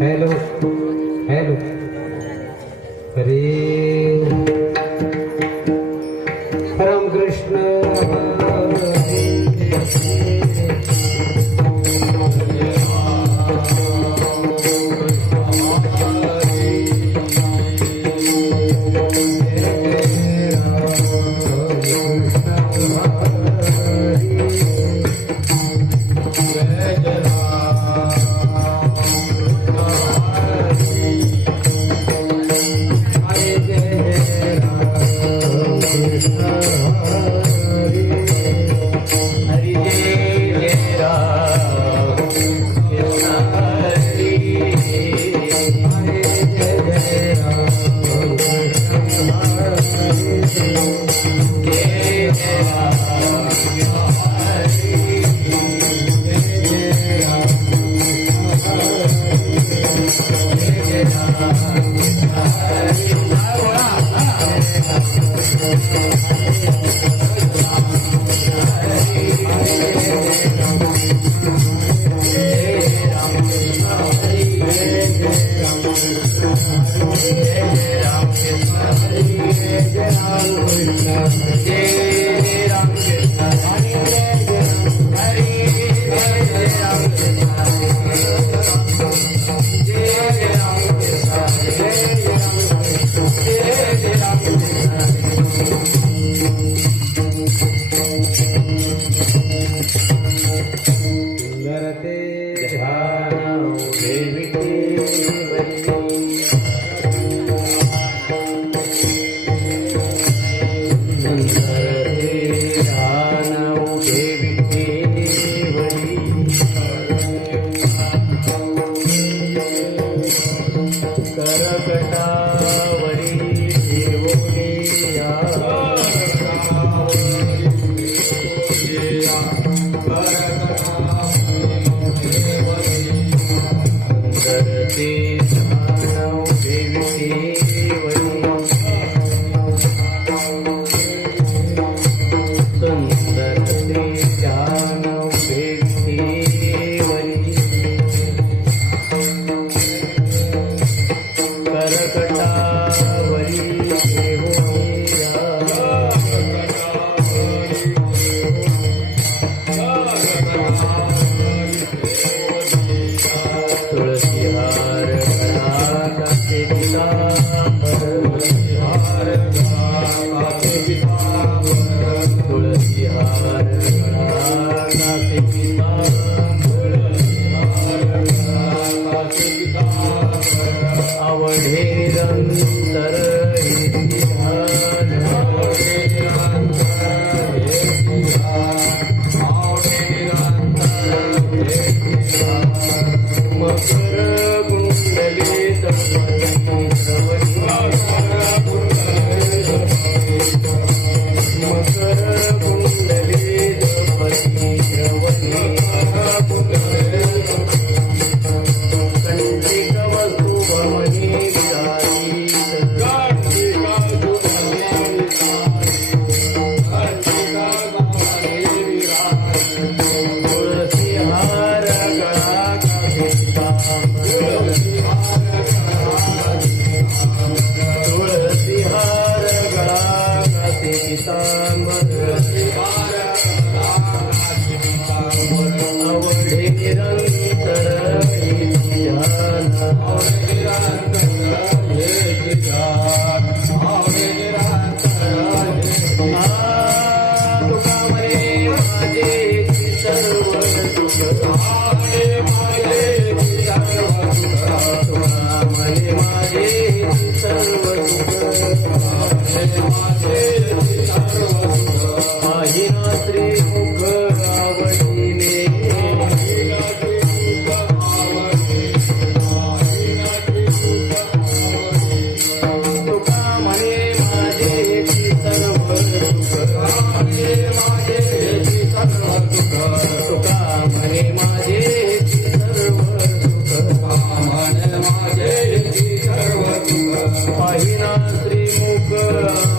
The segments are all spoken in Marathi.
हॅलो हॅलो हरे रामकृष्ण आवडे निरंतर पाहिना त्रिमुख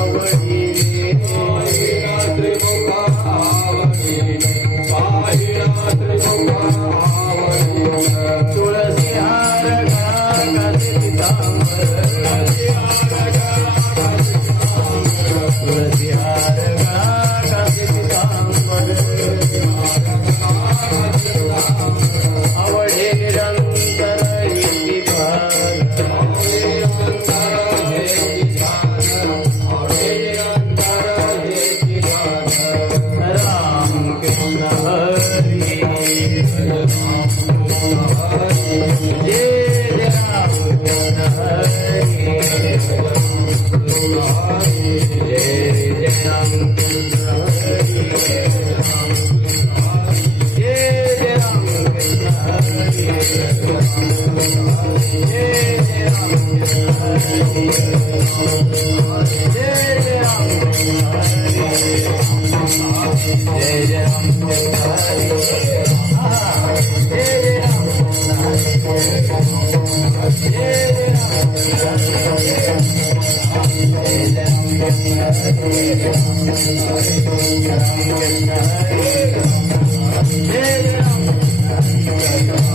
आवडीने पाहिना त्रिमुख आवडीने पाहिना त्रिमुख आवडीने तुळसी हार कासे पितांबर तुळसी हार कासे पितांबर आवडे निरंतर इति राम कृष्ण हरी जय जय राम कृष्ण हरी जय जय राम कृष्ण हरी जय जय राम कृष्ण हरी जय जय राम कृष्ण हरी जय जय राम कृष्ण हरी जय जय राम कृष्ण हरी जय जय राम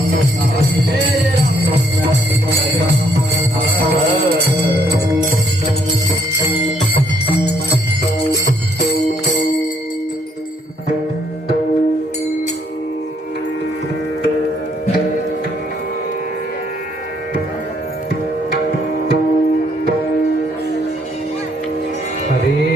कृष्ण हरी जय जय राम कृष्ण हरी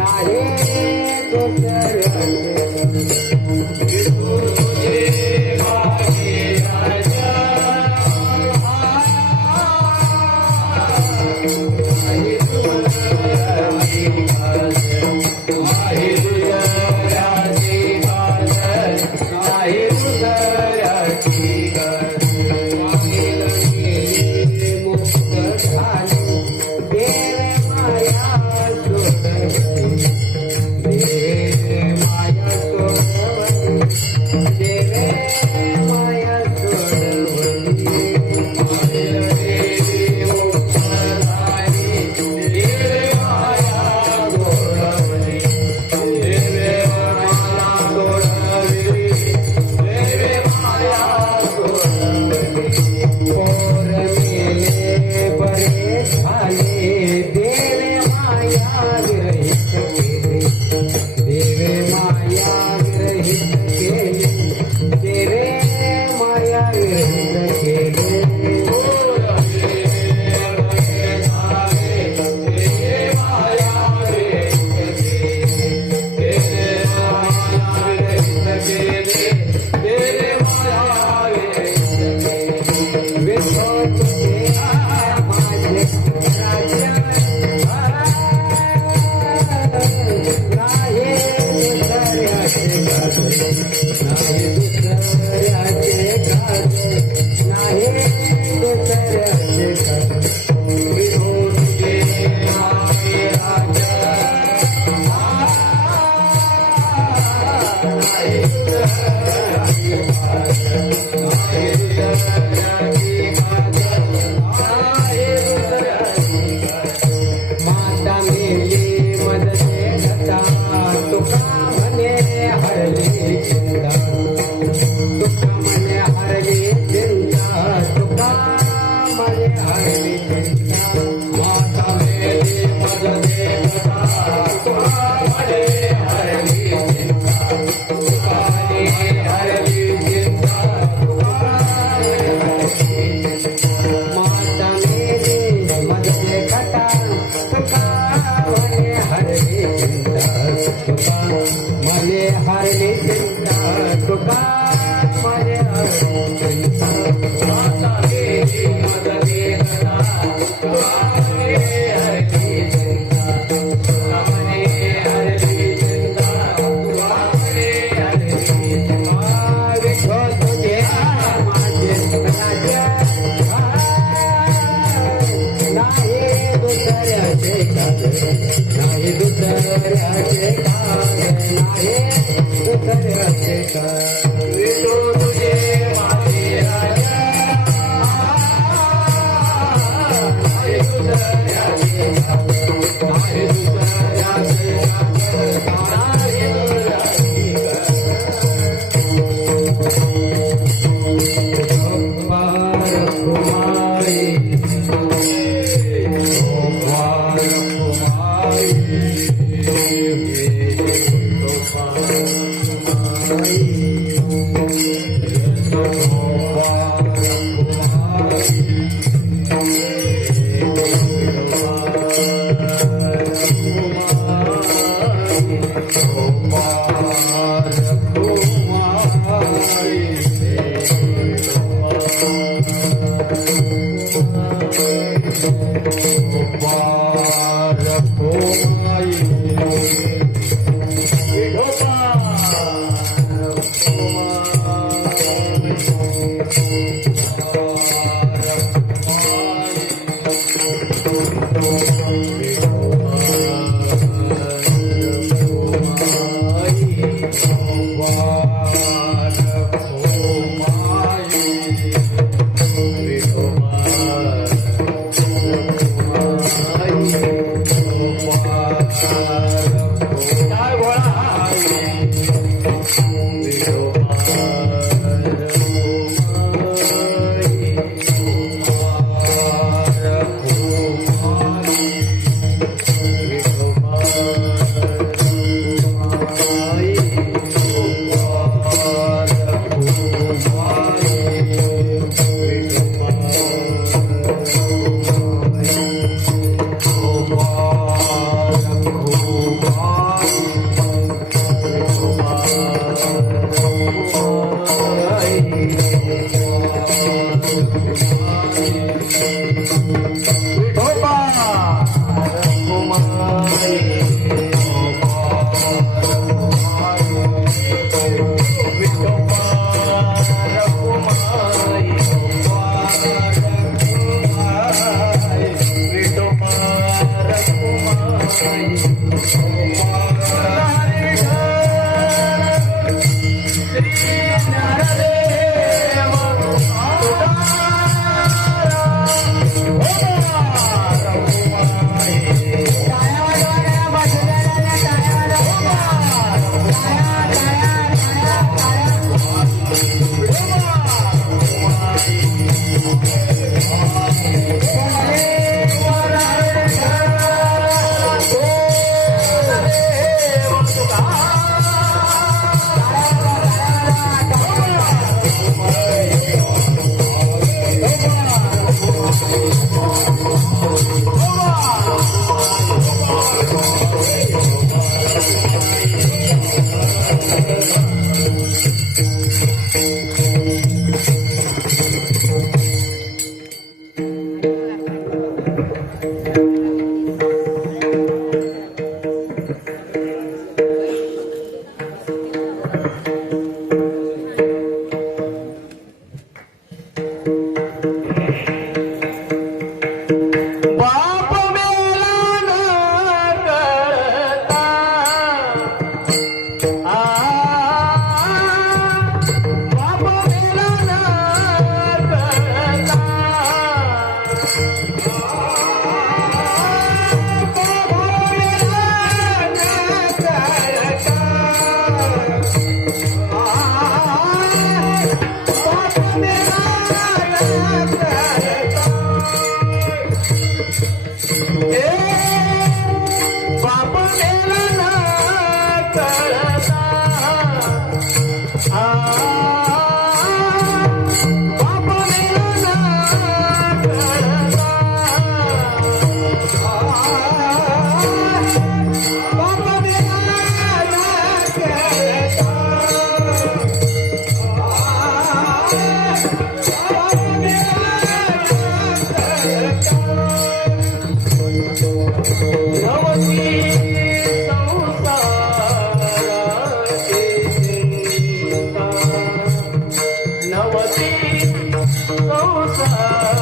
नाही नाही दुसऱ्याचे काग नाही दुसऱ्याचे काग विठो तुझे माझे राजा नाही दुसऱ्याचे काग नाही दुसऱ्याचे काग नाही दुसऱ्याचे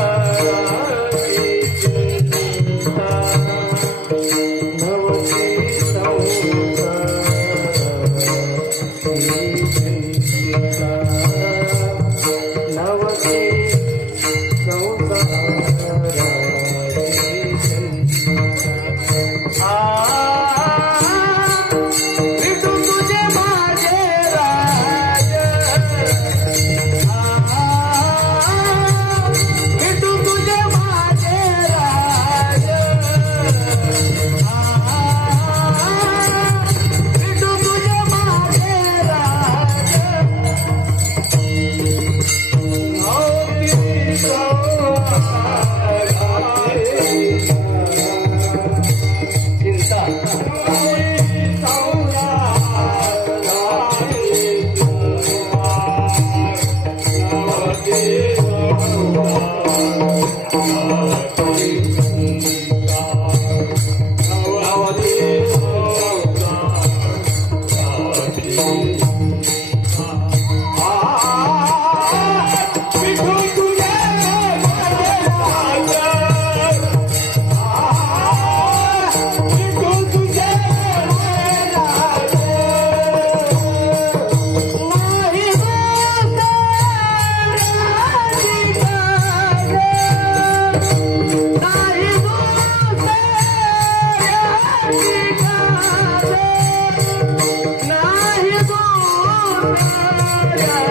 संसाराची चिंता नवते संसार नवते विठू तुझे माझे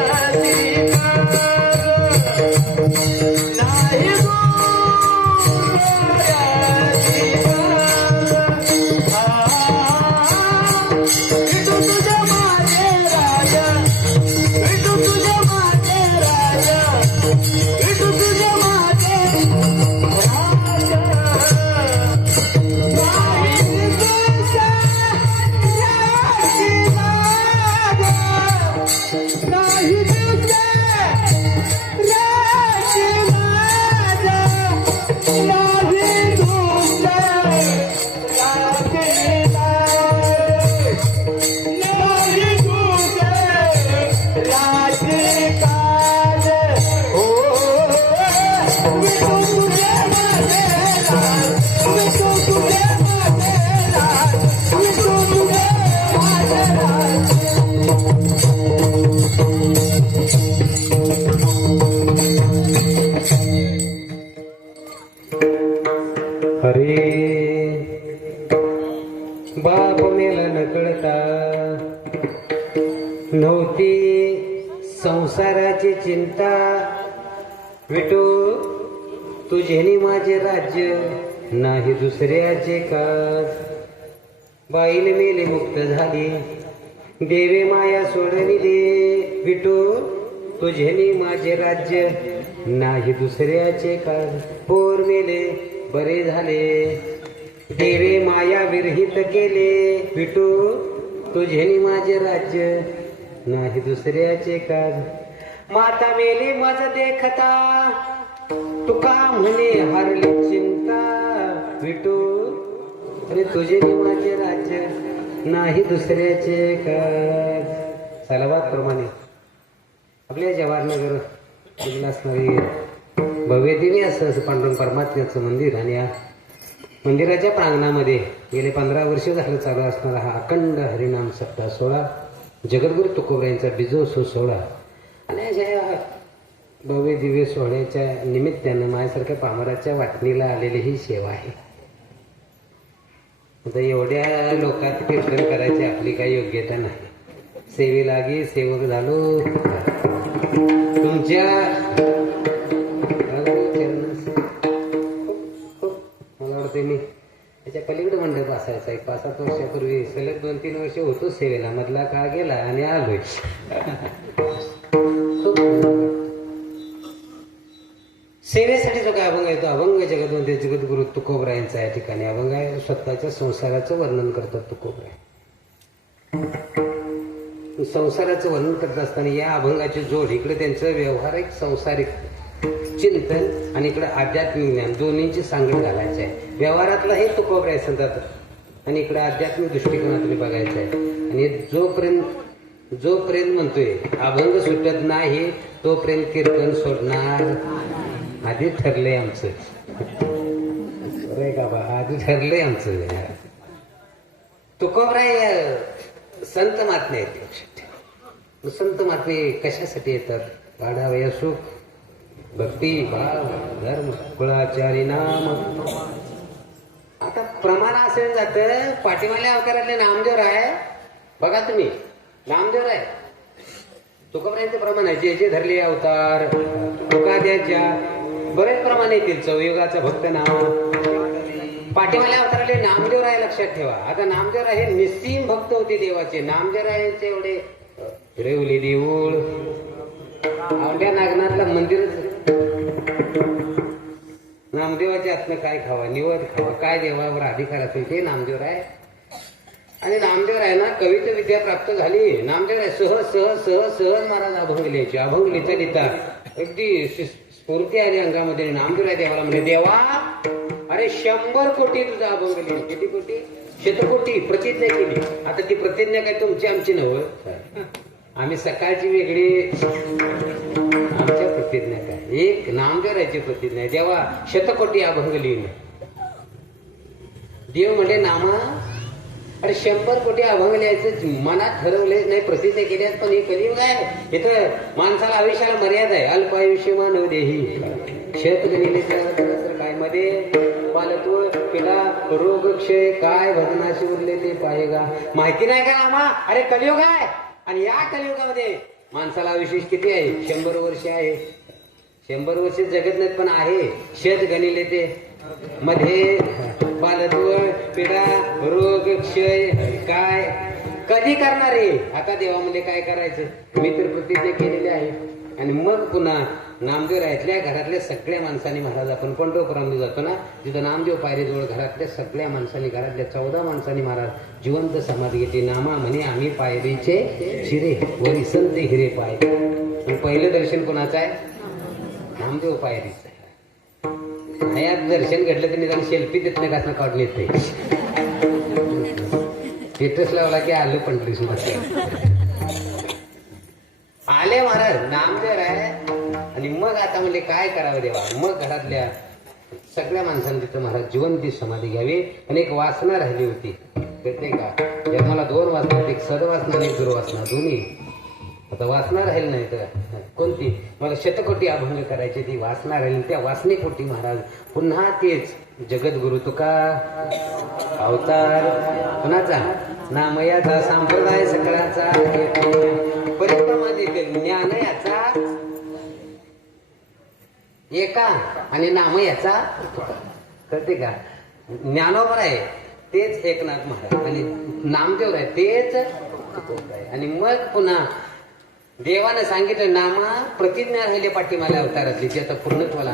राज विठू तुझे माझे राज विठू तुझे माझे राज बाप मेला न कळता नव्हती संसाराची चिंता विठू तुझेनी माझे राज्य नाही दुसऱ्याचे काज बाईल मेले मुक्त झाली देवे माया सोडली दे विठू तुझेनी माझे राज्य नाही दुसऱ्याचे काज पोर मेले बरे झाले देवे माया विरहित केले विठू तुझेनी माझे राज्य नाही दुसऱ्याचे काज माता मेली मज देखता तुका म्हणे हरली चिंता विठू अरे तुझेनी माझे राज्य नाही दुसऱ्याचे काज सलावात प्रमाणे आपल्या जवाहरनगर तिथलं असणारी भव्य दिव्य असं पांडुरंग परमात्म्याचं मंदिर आणि या मंदिराच्या प्रांगणामध्ये गेले 15 वर्ष झालं चालू असणारा हा अखंड हरिनाम सप्ताह सोहळा जगद्गुरु तुकोबरायांचा बीजोत्सव सोहळा आणि अशा भव्य दिव्य सोहळ्याच्या निमित्तानं माझ्यासारख्या पामराच्या वाटणीला आलेली ही सेवा आहे. आता एवढ्या लोकात कीर्तन करायची आपली काही योग्यता नाही. सेवेलागी सेवक झालो तुमच्या मला वाटतं मी त्याच्या पलीकडे मंडप असायचा एक 5-7 वर्षापूर्वी सलग 2-3 वर्ष होतो सेवेला मधला काळ गेला आणि आलोय. सेवेसाठी जो काय अभंग येतो अभंग जगदवंते जगद्गुरु तुकोबरायांचा या ठिकाणी अभंग आहे. स्वतःच्या संसाराचं वर्णन करतात तुकोबराय. संसाराचं वर्णन करत असताना या अभंगाची जोड इकडे त्यांचं व्यवहारिक संसारिक चिंतन आणि इकडे आध्यात्मिक ज्ञान दोन्हीची सांगड घालायचं आहे. व्यवहारातला हे तुकोबराय सांगतात आणि इकडे आध्यात्मिक दृष्टिकोनातून बघायचं आहे. आणि जोपर्यंत म्हणतोय अभंग सुटत नाही तोपर्यंत कीर्तन सोडणार आधी ठरलंय आमचं. रे का बा आधी ठरलंय आमचं. तुकोबराय संत महात्मे आहेत लक्षात ठेवा. संत महात्मे कशासाठी येतात? वाढावया सुख, भक्ती, भाव, धर्म, कुळाचारी नाम. आता प्रमाण असेल जातं. पाठीमाल्या अवतारातले नामदेव आहे बघा तुम्ही, नामदेव आहे. तुकोबरायांचे प्रमाण आहे. जे जे धरले अवतार तुकाद्याच्या बरेच प्रमाण येतील. चौयुगाचा भक्त नाम. पाठीमाल्या अवताराले नामदेव राय लक्षात ठेवा. आता नामदेव राय हे निस्सीम भक्त होते देवाचे. नामदेव रायांचे एवढे रेवले देऊळ, आवड्या नागनाथला मंदिरच. नामदेवाच्या आत्म काय खावा, निवद खावा, काय देवावर अधिकार असेल ते नामदेव राय. आणि नामदेव राय ना कविता विद्या प्राप्त झाली. नामदेव राय सहज सहज सहज सहज महाराज अभंग लिहायचे. अभंग लिहिता लिहिता अगदी स्फूर्ती आली अंगामध्ये. नामदेव राय देवाला म्हणजे देवा अरे 100 कोटी तुझा अभंग लिहिल. किती कोटी? 100 कोटी प्रतिज्ञा केली. आता ती प्रतिज्ञा काय तुमची आमची नव्ह. आम्ही सकाळची वेगळी, आमच्या प्रतिज्ञा काय एक नामदेव रायची प्रतिज्ञा आहे. देवा 100 कोटी अभंग लिहिल. देव म्हणजे नामा अरे 100 कोटी अभंग लिहायचं मनात ठरवले नाही, प्रतिज्ञा केल्यात. पण हे कलियुग आहे. इथं माणसाला आयुष्याला मर्यादा आहे. अल्पायुष्य मानव देही शेत गणिले काय मध्ये पालत्व पिला रोग क्षय काय भजनाशी उरलेले पाहेगा. माहिती नाही का आम्हा? अरे कलियुग आहे. आणि या कलियुगामध्ये माणसाला आयुष्य किती आहे? 100 वर्ष आहे. 100 वर्ष जगत नाहीत पण आहे. शेत गणिले ते मध्ये बालत्व पिढा रोग क्षय काय कधी करणार आहे? आता देवामध्ये काय करायचं? मी तर प्रतिज्ञा केलेली आहे. आणि मग पुन्हा नामदेव रायतल्या घरातल्या सगळ्या माणसांनी महाराज आपण पंढरपुरामध्ये जातो ना, तिथं नामदेव पायरीजवळ घरातल्या सगळ्या माणसांनी, घरातल्या 14 माणसांनी महाराज जिवंत समाधी घेतली. नामा म्हणे आम्ही पायरीचे शिरे वरी संत हिरे पाय. पहिलं दर्शन कोणाचं आहे? नामदेव पायरीचं आहे. यात दर्शन घडलं तर निदान सेल्फी तिथनं कसं काढून येते. स्टेटस लावला की आलं पंढरीस आले महाराज नामदेव आहे. आणि मग आता म्हणजे काय करावं देवा? मग घरातल्या सगळ्या माणसांनी तिथं महाराज जिवंती समाधी घ्यावी. आणि एक वासना राहिली होती कळते का? जन्माला 2 वासना, एक सदवासना आणि एक दुर्वासना दोन्ही. आता वासना राहील नाही तर कोणती? मला 100 कोटी अभंग करायची ती वासना राहील. त्या वासनेपोटी महाराज पुन्हा तेच जगद्गुरु तुका अवतार कुणाचा? नामयाचा संप्रदाय सकळाचा परिक्रमा देते. ज्ञान याचा एका आणि नाम याचा कळते का? ज्ञानोबर आहे तेच एकनाथ महाराज आणि नामदेव आहे तेच. आणि मग पुन्हा देवानं सांगितलं नामा प्रतिज्ञा राहिले पाठीमाल्या अवतारातली ती आता पूर्णत्वाला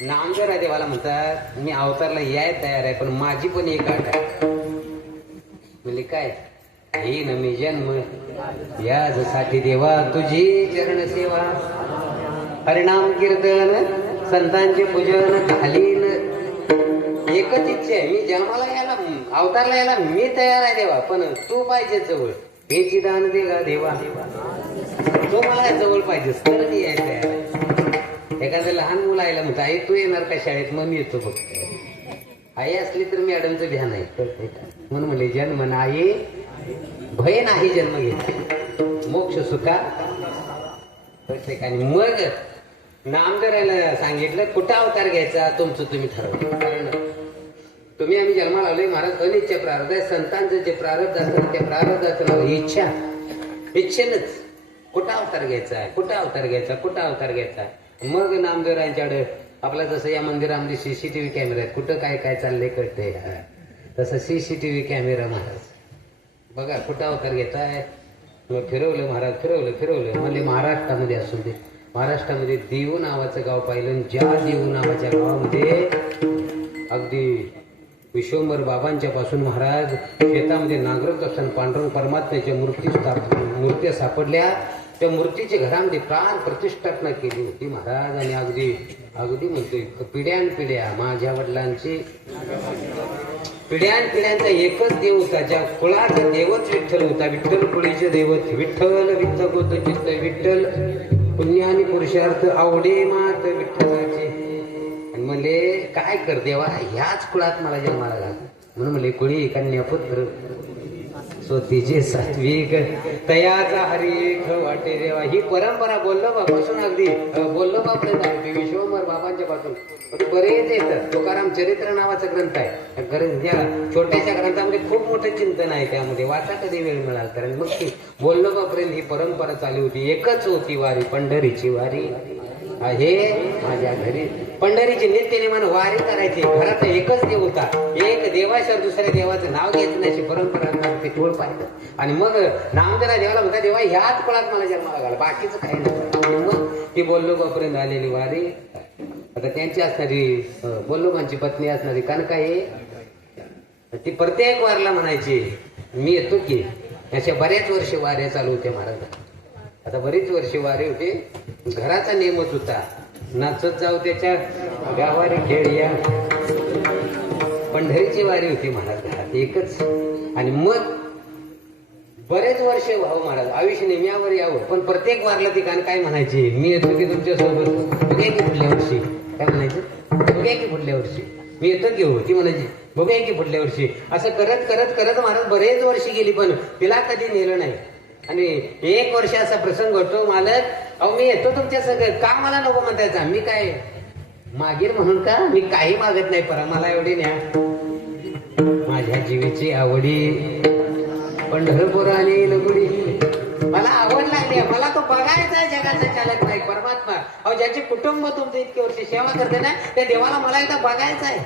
नामदेव आहे. देवाला म्हणतात मी अवतारला याय तयार आहे पण माझी पण एक अट आहे. म्हणजे काय? ही न मी जन्म यासाठी देवा तुझी चरण सेवा हरिनाम कीर्तन संतांचे पूजन घालीन. एकच इच्छा आहे. मी जन्माला यायला अवतारला यायला मी तयार आहे देवा पण तू पाहिजे जवळ. हेची दान दे गा देवा. तू मला जवळ पाहिजेस तर मी यायला तयार आहे. एखादं लहान मुलं आयला म्हणतं आई तू येणार का शाळेत? मग मी येतो फक्त. आई असली तर मॅडमचं ध्यान आहे म्हणून म्हणले जन्म नाही भय नाही जन्म घेतला मोक्ष सुखा प्रत्येकाने. मग नामदेवाला सांगितलं कुठं अवतार घ्यायचा तुमचं तुम्ही ठरवलं. कारण तुम्ही आम्ही जन्माला आलोय महाराज अनिच्छा प्रारब्ध आहे. संतांचं जे प्रारब्ध असतं त्या प्रारब्धाचं नाव इच्छा. इच्छेनच कुठं अवतार घ्यायचा आहे, कुठं अवतार घ्यायचा, कुठं अवतार घ्यायचा. मग नामदेवरायांच्याकडे आपला जसं या मंदिरामध्ये CCTV कॅमेरा आहेत. कुठं काय काय चाललंय कळतंय. तसं CCTV कॅमेरा महाराज बघा कुठं अवतार घेताय. मग फिरवलं महाराज फिरवलं म्हणजे महाराष्ट्रामध्ये असून दे. महाराष्ट्रामध्ये देऊ नावाचं गाव पाहिलं. ज्या देऊ नावाच्या गावामध्ये अगदी विश्वंभर बाबांच्या पासून महाराज शेतामध्ये नांगरत असताना पांडुरंग परमात्म्याच्या मूर्त्या सापडल्या. त्या मूर्तीच्या घरामध्ये प्राण प्रतिष्ठापना केली होती महाराज. आणि अगदी अगदी म्हणतोय पिढ्यानपिढ्या माझ्या वडिलांची पिढ्यांचा एकच देव होता. ज्या कुळाचा देवच विठ्ठल होता. विठ्ठल कुळीचे देवत विठ्ठल विठ्ठ गोत चित्त विठ्ठल पुण्य आणि पुरुषार्थ आवडे मात विठ्ठलाचे. आणि म्हणले कर देवा, ह्याच कुळात मला जन्माला घाल. म्हणून म्हणले कुळी कन्यापुत्र स्वतीचे सात्विक तयाचा हरी एक वाटे देवा. ही परंपरा बोल्लोबापासून अगदी बोल्लोबापर्यंत आहे. विश्वंभर बाबांच्या पासून बरेच येतात. तुकाराम चरित्र नावाचा ग्रंथ आहे. त्या छोट्याशा ग्रंथामध्ये खूप मोठं चिंतन आहे. त्यामध्ये वाचा कधी वेळ मिळाल तर. मग ती बोल्लोबापर्यंत ही परंपरा चालू होती. एकच होती वारी, पंढरीची वारी. हे माझ्या घरी पंढरीची नित्यनेमान वारी करायची. घरात एकच देव होता. एक देवाशिवाय दुसऱ्या देवाचं नाव घ्यायचं नाही, परंपरा ते टोळ पाहिलं. आणि मग नामदेवा देवाला म्हणता, देवा ह्याच कुळात मला जन्माला घाला, बाकीचं काही नाही. मग ती बोल्लोबापर्यंत आलेली वारी. आता त्यांची असणारी बोल्लोबांची पत्नी असणारी कनकाई, ती प्रत्येक वारला म्हणायची मी येतो की. अशा बऱ्याच वर्ष वाऱ्या चालू होत्या महाराज. आता बरीच वर्षे वारे होते. घराचा नेमच होता, नाचत जाऊ त्याच्या गावारी खेळ या. पंढरीची वारी होती महाराज घरात एकच. आणि मग बरेच वर्ष भाऊ महाराज आयुष्य नेम्यावर यावं. पण प्रत्येक वारला ती कान काय म्हणायची, मी येतो की तुमच्या सोबत. बघूया की पुढल्या वर्षी. काय म्हणायचं, बघूया की पुढल्या वर्षी मी येतो की. हो ती म्हणायची बघूया की पुढल्या वर्षी. असं करत करत करत महाराज बरेच वर्षी गेली, पण तिला कधी नेलं नाही. आणि एक वर्ष असा प्रसंग घडतो, मालक अहो मी येतो तुमच्या सगळं, का मला नको म्हणतायचा, मी काय मागीर म्हणून का, मी काही मागत नाही, पर मला एवढी न्या. माझ्या जीवीची आवडी पंढरपूर आणि लगुडी. मला आवड लागली, मला तो बघायचा आहे. जगाचा चालक नाही परमात्मा. अहो ज्याचे कुटुंब तुमचं इतके वर्ष सेवा करते ना, त्या देवाला मला एकदा बघायचं आहे.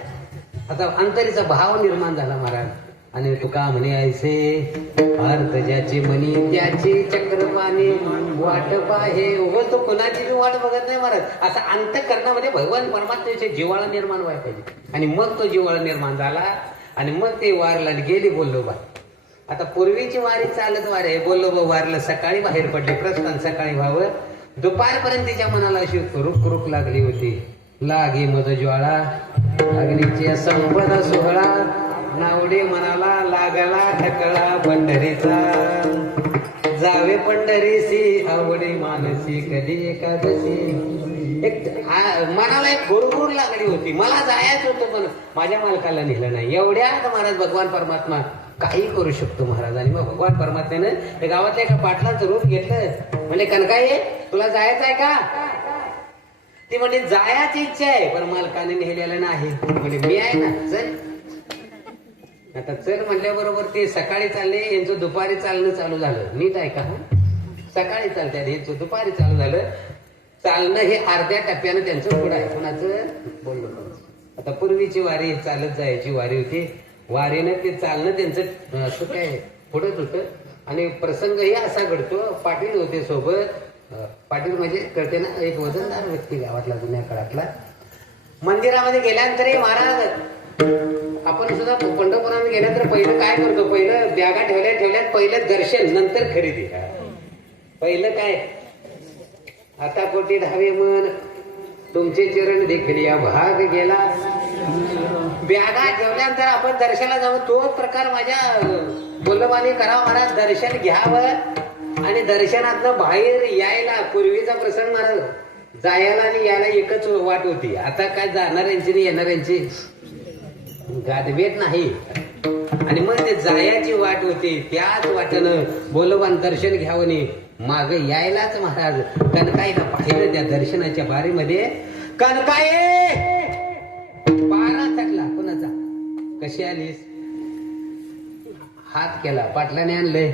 आता अंतरीचा भाव निर्माण झाला महाराज. आणि तुका म्हणे ऐसे अर्थ ज्याची म्हणी त्याची चक्रपाणी वाट पाहे. उगाच तो कोणाची बी वाट बघत नाही महाराज. असा अंतःकरणामध्ये भगवान परमात्म्याचे जिव्हाळा निर्माण व्हायला पाहिजे. आणि मग तो जिव्हाळा निर्माण झाला. आणि मग ते वारला गेली बोल्लोबा. आता पूर्वीची वारी चालत वारे, बोल्लोबा वारला सकाळी बाहेर पडले. प्रस्थान सकाळी व्हावं. दुपारपर्यंत तिच्या मनाला अशी रुक रुक लागली होती. लागे मज ज्वाळा अग्नीची संपदा सोहळा. नावडे मनाला लागला ठकळा पंढरीचा. जावे पंढरीसी आवडे मानसी कधी एकादशी. मनाला एक गुरगुर लागली होती. मला जायचं होतं पण माझ्या मालकाला नेलं नाही. एवढ्यात महाराज भगवान परमात्मा काही करू शकतो महाराज. आणि मग भगवान परमात्म्यानं गावातल्या एका पाटलाचं रूप घेतलं. म्हणजे कनकाई तुला जायचं आहे का. ती म्हणजे जायची इच्छा आहे पण मालकाने नेलेलं नाही. म्हणजे मी आहे ना चल. आता चल म्हटल्याबरोबर ते सकाळी चालले, यांचं दुपारी चालणं चालू झालं. नीट आहे का, सकाळी चालतात यांचं दुपारी चालू झालं. चालणं हे अर्ध्या टप्प्यानं त्यांचं पुढं आहे. कोणाचं बोललो. आता पूर्वीची वारी चालत जायची वारी होती. वारीनं ते चालणं त्यांचं असं काय पुढंच होतं. आणि प्रसंगही असा घडतो. पाटील होते सोबत. पाटील म्हणजे कळते ना, एक वजनदार व्यक्ती गावातला, जुन्या काळातला. मंदिरामध्ये गेल्यानंतर महाराज आपण सुद्धा पंढरपुरामध्ये गेल्यानंतर पहिलं काय करतो, पहिलं बॅगा ठेवल्यात पहिलं दर्शन नंतर खरेदी. पहिलं काय, आता कोटी धावे मन तुमचे चरण देखलिया भाग गेला. बॅगा ठेवल्यानंतर आपण दर्शनाला जावं. तो प्रकार माझ्या बोल्लोबाने करावा महाराज. दर्शन घ्यावं आणि दर्शनातनं बाहेर यायला. पूर्वीचा प्रसंग महाराज जायला आणि यायला एकच वाट होती. आता काय जाणाऱ्यांची आणि येणाऱ्यांची गाठभेट नाही. आणि मग ते जायची वाट होती. त्याच वाटेनं बोल्लोबान दर्शन घ्यावं आणि माग यायलाच महाराज. कनकाईला पाहिलं त्या दर्शनाच्या बारीमध्ये. कनकाई पारा चढला कोणाचा. कशी आलीस. हात केला. पाटलाने आणलंय.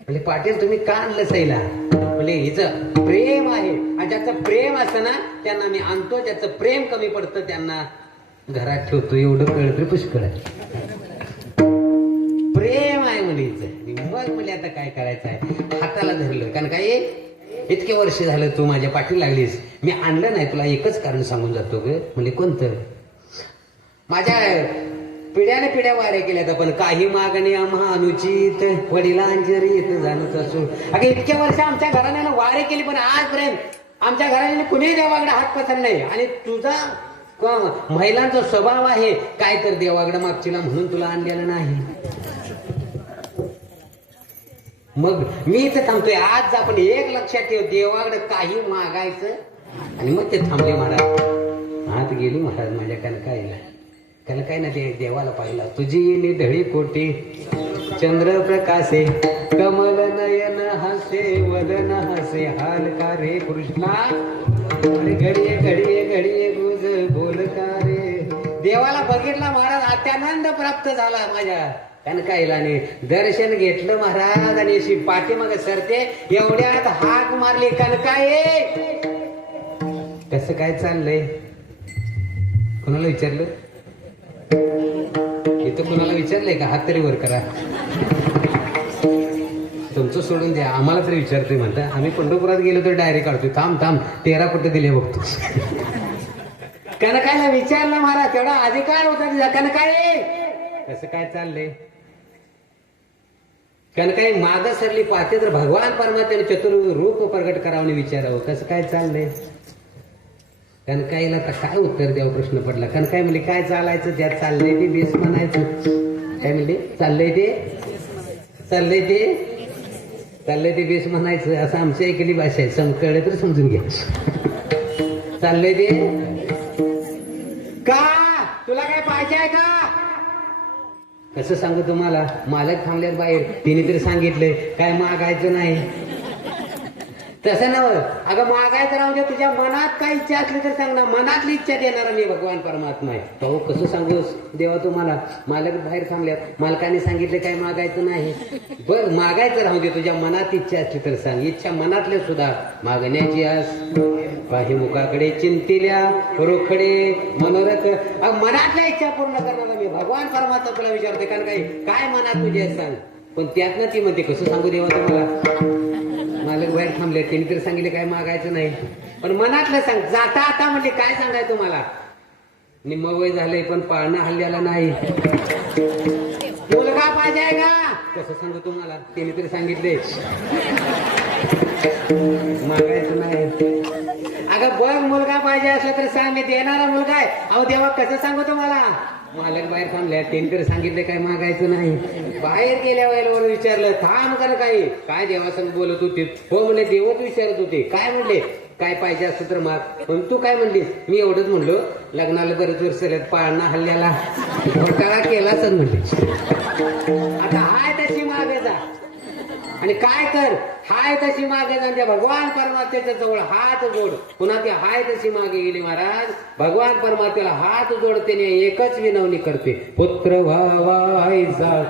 म्हणजे पाटील तुम्ही का आणलं सैला. म्हणजे हिचं प्रेम आहे. आणि ज्याचं प्रेम असतं ना त्यांना मी आणतो. ज्याचं प्रेम कमी पडतं त्यांना घरात ठेवतो. एवढं कळतं पुष्कळ आहे. प्रेम आहे मुलीचं. मग म्हणजे आता काय करायचं आहे. हाताला धरलं. कारण काय इतके वर्ष झालं तू माझ्या पाठी लागलीस. मी आणलं नाही तुला. एकच कारण सांगून जातो ग. म्हणजे कोणतं. माझ्या पिढ्याने पिढ्या वाऱ्या केल्यात आपण. काही मागणे आम्हा अनुचित वडिलांची रीत जाणत असू. अगं इतके वर्ष आमच्या घराण्यानं वारे केली पण आजपर्यंत आमच्या घराण्याने कुणीही देवाकडे हात पसरला नाही. आणि तुझा महिलांचा स्वभाव आहे काय तर देवाकडे मागचीला म्हणून तुला आणलेलं नाही. मग मी इथं थांबतोय. आज आपण एक लक्षात ठेव. देवाकडे काही मागायचं आणि मग ते थांबले महाराज. आत गेली महाराज माझ्या कनकाईला. कनकाई ना देवाला पाहिला. तुझी निधळी कोटी चंद्र प्रकाशे कमल नयन हसे वदन हसे हाल का रे कृष्णा. अरे घडिये घडिये घडिये गुज बोल का रे. देवाला बघितला महाराज. अत्यानंद प्राप्त झाला माझ्या कनकाईलाने. दर्शन घेतलं महाराज आणि अशी पाठीमागे सरते एवढ्यात हाक मारली. कनकाई कसं काय चाललंय. कोणाला विचारलं. इथं कोणाला विचारलंय का. हात तरी वर करा. तुमचं सोडून द्या आम्हाला तरी विचारतोय म्हणता. आम्ही पंढरपुरात गेलो तर डायरेक्ट काढतोय. थांब थांब 13 कुठे दिले बघतो. कनकाईला विचारलं महाराज. तेवढा अधिकार होता तिचा. कनकाई कसं काय चाललंय. कनकाई माग सरली. पाहते तर भगवान परमात्म्याने चतुर्रूप प्रगट करावं आणि विचारावं कसं काय चाललंय. कनकाईला तर काय उत्तर द्यावं प्रश्न पडला. कनकाई म्हणली काय चालायचं त्यात चाललंय ते बेस म्हणायचं. काय म्हणले चाललंय ते बेस म्हणायचं. असं आमच्या ऐकली भाषा आहे. कळलं तर समजून घ्या. चाललंय ते का तुला काय पाहिजे आहे का. कसं सांगू तुम्हाला. मालक थांबल्यात बाहेर. तिने तरी सांगितलंय काय मागायचं नाही. तसं नव्ह. अगं मागायचं राहू दे. तुझ्या मनात काय इच्छा असली तर सांग ना. मनातली इच्छा देणारा मी भगवान परमात्मा आहे. तो कसं सांगू देवा तुम्हाला. मालक बाहेर थांबल्यात. मालकाने सांगितलं काय मागायचं नाही. बघ मागायचं राहू दे. तुझ्या मनात इच्छा असली तर सांग. इच्छा मनातल्या सुद्धा मागण्याची आस पाही मुखाकडे चिंतिल्या रोखडे मनोरथ. मनातल्या इच्छा पूर्ण करणारा मी भगवान परमात्मा तुला विचारते. कारण काय मनात तुझे सांग. पण त्यातनं ती म्हणते कसं सांगू देवा तुम्हाला. मालक बाहेर थांबले. त्यांनी तरी सांगितले काय मागायचं नाही. पण मनातलं सांग. जाता आता म्हणजे काय सांगाय तुम्हाला. निम्म वय झालंय पण पाळणा हल्ल्याला नाही. मुलगा पाहिजे का कसं सांगू तुम्हाला. त्यांनी तरी सांगितले मागायचं नाही. अगं बघ मुलगा पाहिजे असला तर सांग. मी देणारा मुलगा आहे. अहो देवा कसं सांगू तुम्हाला. मालक बाहेर थांबल्या. त्यांनी तरी सांगितले काय मागायचं नाही. बाहेर गेल्या वेळेला विचारलं थांब कर काय देवासंग बोलत होते. हो म्हणले देवच विचारत होते. काय म्हणले काय पाहिजे असं तर माग. पण तू काय म्हणलीस. मी एवढंच म्हणलो लग्नाला बरेच वर्ष झाल्यात पाळणा हल्ल्याला घोटाळा केलाच म्हणले. आता हाय तशी मागे जा आणि काय कर. हाय तशी मागे जा. त्या भगवान परमात्म्याच्या जवळ हात जोड. पुन्हा ती हाय तशी मागे गेली महाराज. भगवान परमात्म्याला हात जोडते एकच विनवणी करते. पुत्र व्हावायचा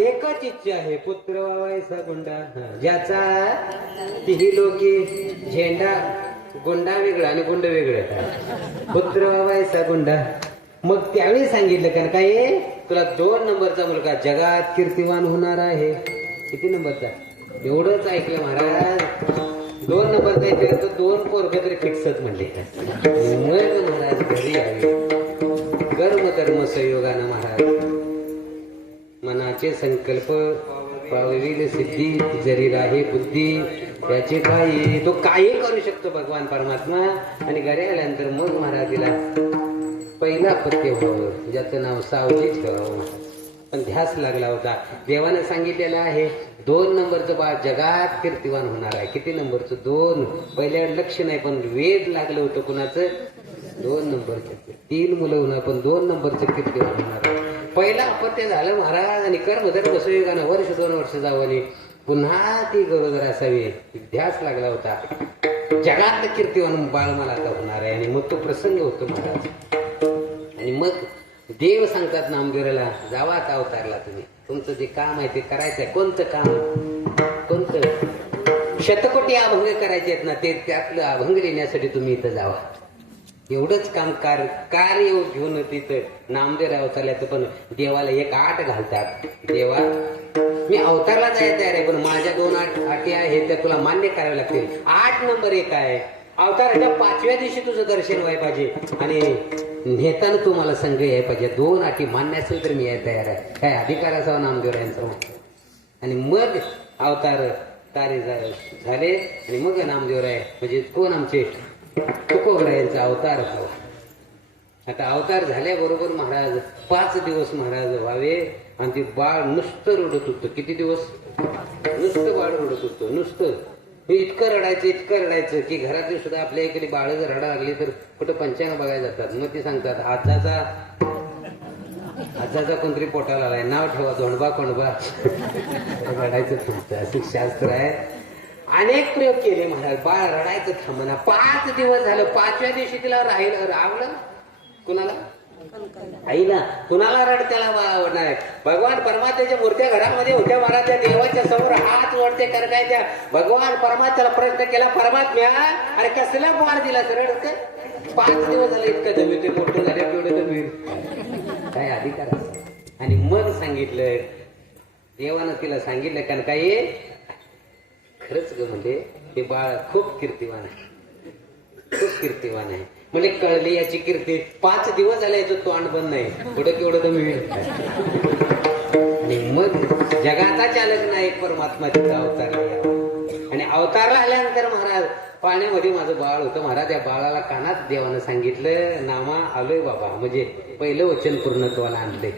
एकच इच्छा आहे. पुत्र व्हावायचा गुंडा ज्याचा तिही लोकी झेंडा गुंडा वेगळा आणि गुंड वेगळं. पुत्र व्हावायचा गुंडा. मग त्यावेळी सांगितलं कारण काय तुला 2 नंबरचा मुलगा जगात कीर्तिवान होणार आहे. किती नंबरचा एवढंच ऐकलं महाराज. 2 नंबरचा ऐकलं तर 2 पोरग तरी फिक्सच म्हणले. मग महाराज घरी आले. कर्म संयोगानं महाराज मनाचे संकल्प पावविल सिद्धी जरी राही बुद्धी त्याचे काही. तो काही करू शकतो भगवान परमात्मा. आणि घरी आल्यानंतर मग महाराज तिला पहिला पत्य व्हावं ज्याचं नाव सावजी ठेवावं. पण ध्यास लागला होता. देवानं सांगितलेलं आहे 2 नंबरचं बाळ जगात कीर्तिवान होणार आहे. किती नंबरचं? 2. पहिल्या लक्ष नाही, पण वेद लागलं होतं कुणाचं? 2 नंबरचं. 3 मुलं होणार, पण 2 नंबरचं कीर्तिवान होणार आहे. पहिला अपत्य झालं महाराज आणि कर्मधर बसवेगानं वर्ष 2 वर्ष जावं आणि पुन्हा ती गरोदर असावी. ध्यास लागला होता. जगातलं कीर्तिवान बाळ मला आता होणार आहे. आणि मग तो प्रसंग होतो महाराज. आणि मग देव सांगतात नामदेवाला, जावा आता अवतारला तुम्ही, तुमचं जे काम आहे ते करायचं आहे. कोणतं काम? कोणतं? शतकोटी अभंग करायचे आहेत ना, ते त्यातलं अभंग लिहिण्यासाठी तुम्ही इथं जावा. एवढंच काम कार्य घेऊन तिथं नामदेव अवतारल्याचं. पण देवाला एक आट घालतात. देवा, मी अवतारला जायचं तयार आहे, पण माझ्या 2 अटी आहेत त्या तुला मान्य कराव्या लागतील. 8 नंबर 1 आहे, अवताराच्या 5व्या दिवशी तुझं दर्शन व्हायला पाहिजे आणि नेताना तू मला संघ यायला पाहिजे. 2 अटी मान्य असेल तर मी यायला तयार आहे. काय अधिकार असावा नामदेव यांचा. आणि मग अवतार तारे झाले आणि मग नामदेव राय म्हणजे कोण? आमचे तुकोबरायांचा अवतार व्हावा. आता अवतार झाल्याबरोबर महाराज 5 दिवस महाराज व्हावे आणि ते बाळ नुसतं रडत होतं. किती दिवस? नुसतं बाळ रडत होतं. नुसतं इतकं रडायचं की घरातली सुद्धा आपल्या इकडे बाळ जर रडा लागली तर कुठं पंचांग बघायला जातात. मग ते सांगतात आजाचा कोणतरी पोटाला आलाय, नाव ठेवा धोंडबा कोंडबा. रडायचं तुमचं असं शास्त्र आहे. अनेक प्रयोग केले महाराज. बाळ रडायचं थांबना. 5 दिवस झालं. 5व्या दिवशी तिला रावलं. कुणाला? आईला. कुणाला रडत्याला आवडणार आहे? भगवान परमात्म्याच्या मूर्त्या घरामध्ये होत्या महाराज. त्या देवाच्या समोर हात वरते करतायच्या. भगवान परमात्म्याला प्रश्न केला, परमात्म्या अरे कसला बाळ दिला रडत? 5 दिवस झाले इतकं जमिते मोठं झाले तेवढं जमीन काय अधिकार. आणि मग सांगितलं देवानं तिला सांगितलं कारण काय खरंच ग म्हणजे ते बाळ खूप कीर्तिवान आहे. खूप कीर्तिवान आहे म्हणजे कळली याची कीर्ती. 5 दिवस झाले याचं तोंड बंद नाही. पुढे केवढं तुम्ही. आणि मग जगाचा चालक नाही परमात्मा तिथं अवतारला. आणि अवतारला आल्यानंतर महाराज पाण्यामध्ये माझं बाळ होतं महाराज. या बाळाला कानात देवानं सांगितलं, नामा आलोय बाबा. म्हणजे पहिलं वचन पूर्णत्वाला आणले.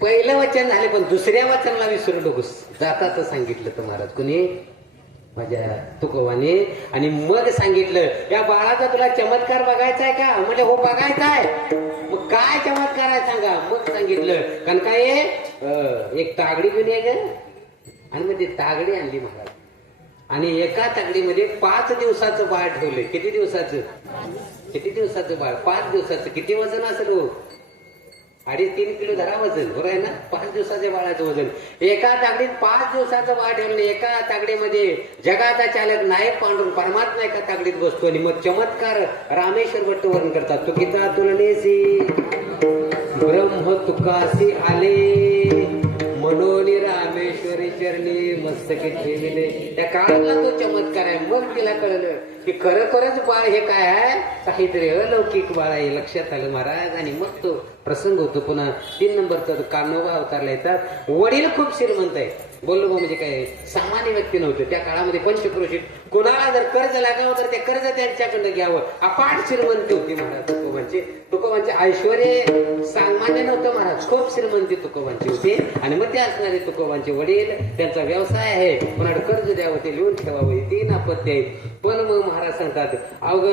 पहिलं वचन झाले पण दुसऱ्या वचनाला विसरू नकोस जातात सांगितलं तर महाराज कुणी? माझ्या तुकोबाने. आणि मग सांगितलं या बाळाचा तुला चमत्कार बघायचा आहे का? म्हणजे हो बघायचा आहे. मग काय चमत्कार आहे सांगा. मग सांगितलं कारण काय एक तागडी घेऊन ये ग. आणि मग ती तागडी आणली महाराज. आणि एका तागडीमध्ये 5 दिवसाचं बाळ ठेवलं. किती दिवसाचं? किती दिवसाचं बाळ? 5 दिवसाचं. किती वजन असेल हो? 2.5-3 किलो धरा वजन. बरोबर आहे ना? 5 दिवसाच्या बाळाचं वजन. एका तागडीत 5 दिवसाचं बाळ ठेवलं. एका तागडीमध्ये जगाचा चालक नायक पांडुरंग परमात्मा एका तागडीत बसतो. आणि मग चमत्कार रामेश्वर भट्ट वर्णन करतात. तुकिता तुलनेसी ब्रह्म तुकासी आले मनोनी रामेश्वरी चरणी मस्तकी ठेविले. त्या काळातला तो चमत्कार आहे. मग तिला कळलं की खरोखरच बाळ हे काय आहे, काहीतरी अलौकिक बाळ आहे. लक्षात आलं महाराज. आणि मग तो प्रसंग होतो पुन्हा 3 नंबरचा कान्होबा अवतारला येतात. वडील खूप श्रीमंत आहे. बोललो म्हणजे काय सामान्य व्यक्ती नव्हतं त्या काळामध्ये. पंचक्रोशीत कोणाला जर कर्ज लागावं तर ते कर्ज त्यांच्याकडनं घ्यावं. अपाट श्रीमंती होती महाराज तुकोबांची. तुकोबांचे ऐश्वर्य सामान्य नव्हतं महाराज. खूप श्रीमंती तुकोबांची होती. आणि मग ते असणारे तुकोबांचे वडील त्यांचा व्यवसाय आहे. कोणाला कर्ज द्यावं ते लिहून ठेवावं. 3 अपत्य आहेत. पण मग महाराज सांगतात अवघ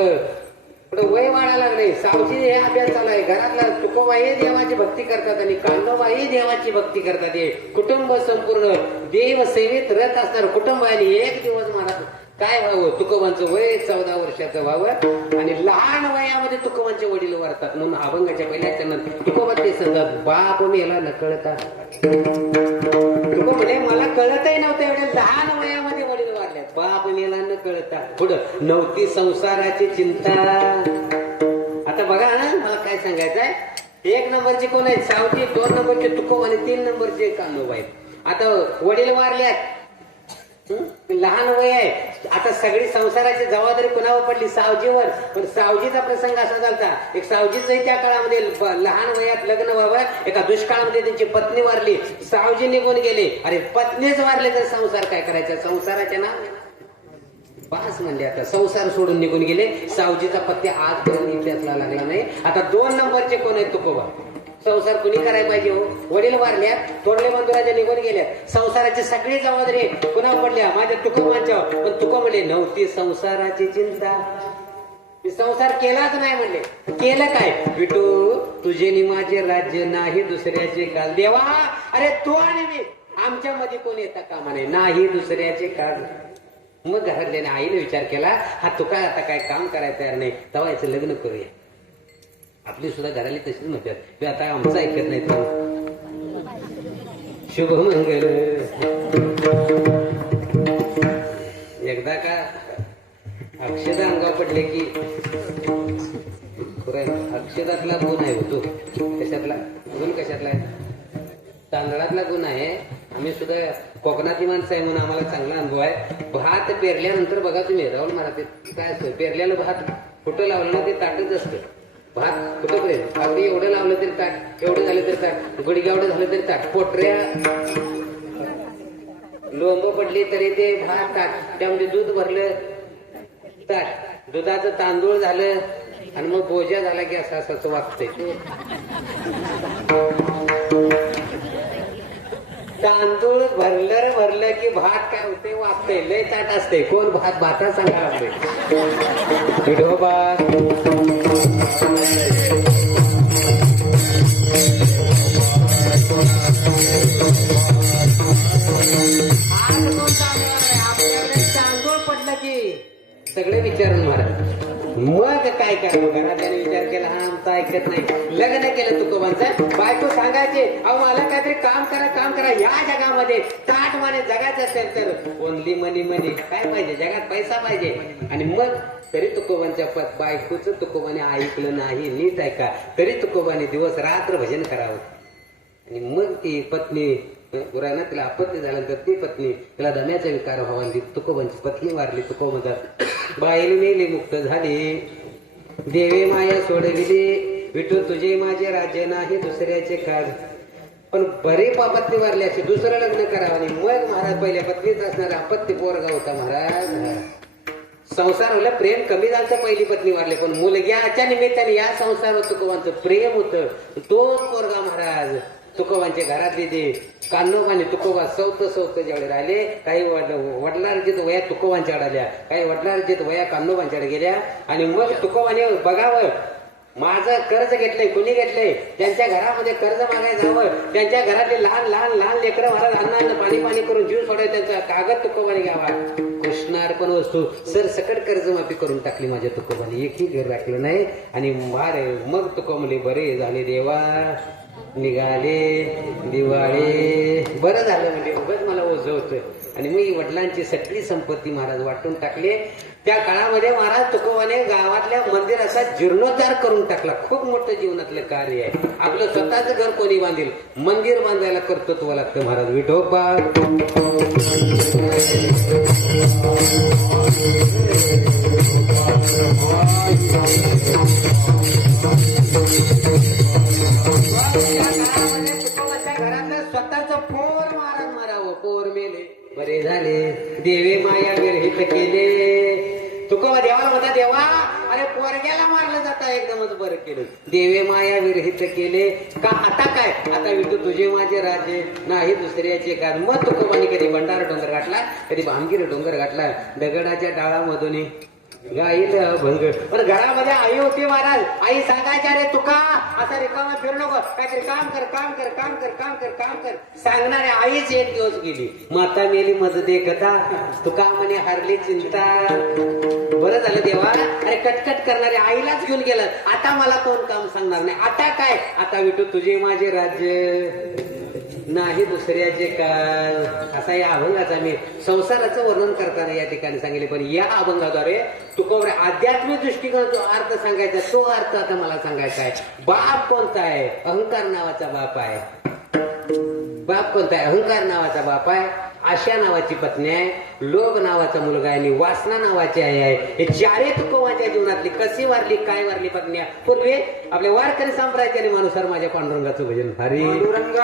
वय वाढायला लागले. सावजी हे अभ्यास चालू आहे. घरातला तुकोबाई देवाची भक्ती करतात आणि कान्होबाई देवाची भक्ती करतात. हे कुटुंब संपूर्ण देव सेवेत रत असणार कुटुंब आहे. एक दिवस महाराज काय व्हावं, तुकोबांचं वय 14 वर्षाचं व्हावं आणि लहान वयामध्ये तुकोबांचे वडील वारतात. म्हणून अभंगाच्या पहिल्या चरणात तुकोबा ते सांगतात बाप मेला न कळता. तुको म्हणे मला कळतही नव्हतं एवढ्या लहान वयामध्ये वडील वारल्यात. बाप मेला न कळता. पुढं नव्हती संसाराची चिंता. आता बघा मला काय सांगायचं आहे. 1 नंबरचे कोण आहेत? सावजी. 2 नंबरचे तुकोबा आणि 3 नंबरचे कान्होबा आहेत. आता वडील वारल्यात. लहान वय आहे. आता सगळी संसाराची जबाबदारी कुणावर पडली? सावजीवर. पण सावजीचा प्रसंग असा झाला. एक सावजीचंही त्या काळामध्ये लहान वयात लग्न व्हावं. एका दुष्काळामध्ये त्यांची पत्नी वारली. सावजी निघून गेले. अरे पत्नीच वारले तर संसार काय करायचा? संसाराच्या नाव पास म्हणजे आता संसार सोडून निघून गेले. सावजीचा पत्ते आजपर्यंत इतिहासला लागला नाही. आता 2 नंबरचे कोण आहेत? तुकोबा. संसार कुणी करायला पाहिजे हो? वडील वारल्यात, थोरले बंधुराजे निघून गेल्यात, संसाराची सगळी जबाबदारी कुणा पडल्या? माझ्या तुकोबांच्या. पण तुको म्हणले नव्हती संसाराची चिंता, मी संसार केलाच नाही म्हणले. केलं काय? विठू तुझे नि माझे राज्य नाही दुसऱ्याचे काल. देवा अरे तू आणि मी आमच्या मध्ये कोण येता कामा नाही दुसऱ्याचे काल. मग घरातल्याने आईने विचार केला, हा तुका आता काय काम करायला तयार नाही, तेव्हा याचं लग्न करूया. आपली सुद्धा घराली तशीच म्हणतात, मी आता आमचं ऐकत नाही. तर शुभमंगल. एकदा का अक्षदा अंगावर पडले की अक्षदातला गुण आहे होतो. कशातला गुण? कशातला आहे? तांदळातला गुण आहे. आम्ही सुद्धा कोकणातली माणसं आहे म्हणून आम्हाला चांगला अनुभव आहे. भात पेरल्यानंतर बघा तुम्ही राहुल महाराज काय असतं, पेरल्यानं भात कुठं लावलं ना ते ताटच असतं. भात कुठंपर्यंत अगदी एवढं लावलं तरी ताट, एवढं झालं तरी ताट, गुडघ्या एवढं झालं तरी ताट, पोटऱ्या लोंब पडली तरी ते भात ताट, त्यामध्ये दूध भरलं ताट, दुधाचं तांदूळ झालं आणि मग बोजा झाला की असं असं वागतंय. तांदूळ भरलं की भात काय होते? वागतंय. लय ताट असते. कोण भातात सांगा लागते विठोबा. तांदूळ पडलं की सगळे विचारून महाराज. मग काय करावं? घरातल्याने विचार केला, हा आमचा ऐकत नाही. लग्न केलं तुकोबांचं. बायको सांगायचे, अहो मला काहीतरी काम करा. या जगामध्ये ताट माने जगायचं असेल तर ओनली मनी. काय पाहिजे जगात? पैसा पाहिजे. आणि मग तरी तुकोबांच्या बायकोचं तुकोबाने ऐकलं नाही. नीट ऐका. तरी तुकोबाने दिवस रात्र भजन करावं. आणि मग ती पत्नी पुराणा तिला आपत्ती झाल्यानंतर ती पत्नी तिला दम्याचा विकार व्हावा. तुकोबांची पत्नी वारली. तुकोबांचा बाईने मेली, मुक्त झाली. देवे माया सोडविली. विठू तुझे माझे राज्य नाही दुसऱ्याचे काज. पण बरे पत्नी वारली अशी दुसरं लग्न करावं. आणि मग महाराज पहिल्या पत्नीच असणारा आपत्ती पोरगा होता महाराज. संसार होलं, प्रेम कमी झालं. पहिली पत्नी वारली पण मुलग्याच्या निमित्ताने या संसार तुकोबांचं प्रेम होतं. तोच पोरगा महाराज तुकोबांच्या घरातली ते कान्होबाने तुकोबा सौत ज्यावेळी राहिले. काही वडिलांच्या वया तुकोबांच्याकडे आल्या, काही वडिलांच्या वया कान्होबांच्याकडे गेल्या. आणि मग तुकोबाने बघावं माझं कर्ज घेतलंय, कुणी घेतलंय, त्यांच्या घरामध्ये कर्ज मागायला जावं. त्यांच्या घरातले लहान लेकरं महाराज अन्न पाणी करून जीव सोडाय. त्यांचा कागद तुकोबाने घ्यावा. कृष्णार्पण वस्तू सर सकट कर्जमाफी करून टाकली माझ्या तुकोबाने. एकही घर राखलं नाही. आणि मग तुको म्हणले बरे झाले देवा, निघाले दिवाळे. बरं झालं म्हणजे उगाच मला ओझं होतं. आणि मग वडिलांची सगळी संपत्ती महाराज वाटून टाकले. त्या काळामध्ये महाराज तुकोबाने गावातल्या मंदिराचा जीर्णोद्धार करून टाकला. खूप मोठं जीवनातलं कार्य आहे. आपलं स्वतःच घर कोणी बांधेल? मंदिर बांधायला कर्तृत्व लागतं महाराज. विठोबा घरातलं स्वतःच पोर महाराज मारावं. पोर मेले, बरे झाले. देवे माया विरहित केले. तुकोबा देवाला म्हणता, देवा अरे पोरग्याला मारलं जाता एकदमच बरं केलं. देवे माया विरहित केले का? आता काय? आता विठू तुझे माझे राज्य नाही दुसऱ्याचे का? मग तुकोबाने कधी भंडारा डोंगर गाठला, कधी भामगिरी डोंगर गाठला. दगडाच्या डाळामधून गाईल भंग. पण घरामध्ये आई होती महाराज. आई सांगायच्या, अरे तुका आता रिकामा फिरू नको, काहीतरी काम कर. सांगणारे आईच एक दिवस गेली. माता मेली मज देखता, तुका म्हणे हारली चिंता. बरं झालं देवा, अरे कटकट करणारे आईलाच घेऊन गेलं. आता मला कोण काम सांगणार नाही. आता काय? आता विठू तुझे माझे राज्य नाही दुसऱ्याचे काल. असा या अभंगाचा मी संसाराचं वर्णन करताना या ठिकाणी सांगितले. पण या अभंगाद्वारे तुकोबा आध्यात्मिक दृष्टिकोन जो अर्थ सांगायचा तो अर्थ आता मला सांगायचा आहे. बाप कोणता आहे? अहंकार नावाचा बाप आहे. बाप कोणता आहे? अहंकार नावाचा बाप आहे. आशा नावाची पत्नी आहे. लोभ नावाचा मुलगा आहे. आणि वासना नावाची आई आहे. हे चारही तुकोबाच्या जीवनातली कशी वारली, काय वारली पत्नी. पूर्वी आपल्या वारकरी संप्रदायाच्या नियमानुसार माझ्या पांडुरंगाचं भजन. हरी पांडुरंगा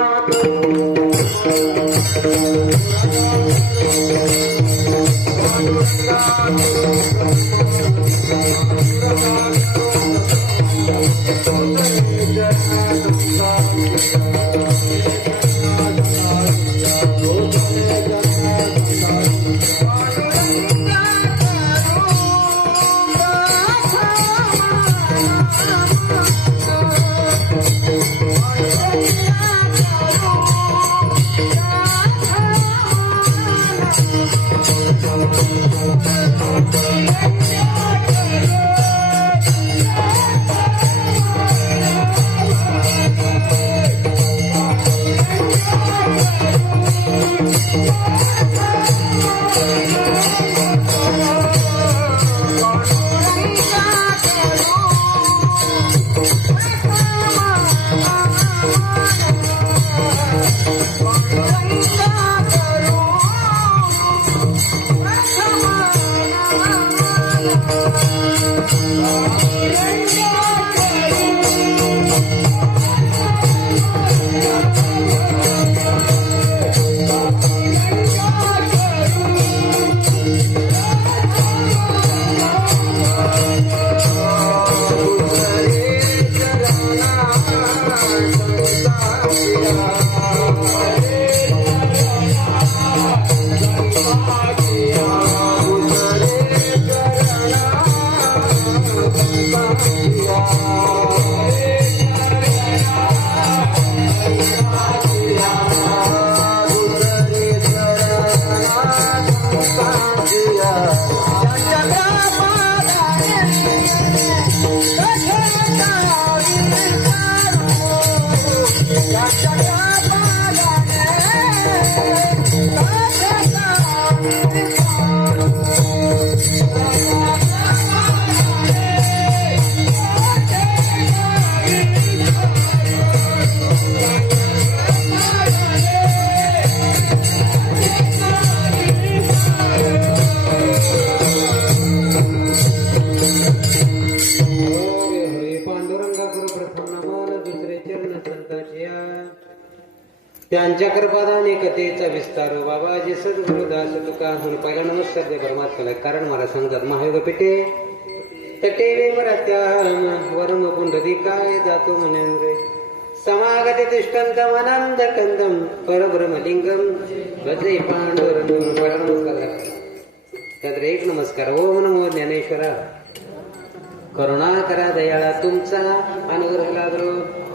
त्यांच्या कृपादाने कथेचा विस्तार बाबा जे सद्गुरुदास तुका म्हणून पहिला नमस्कार दे परमात्म्याला. कारण मला सांगतात महायोग पिटे तटे वरात्या वरम पुंडरी काय जातो म्हणे समागते तिष्ठंत आनंद कंदम परब्रह्मलिंगम भद्रे पांडुरंगम. पहिला नमस्कार त्यात एक नमस्कार. ओम नमो ज्ञानेश्वरा करुणा करा दयाळा तुमचा अनुग्रह लागलो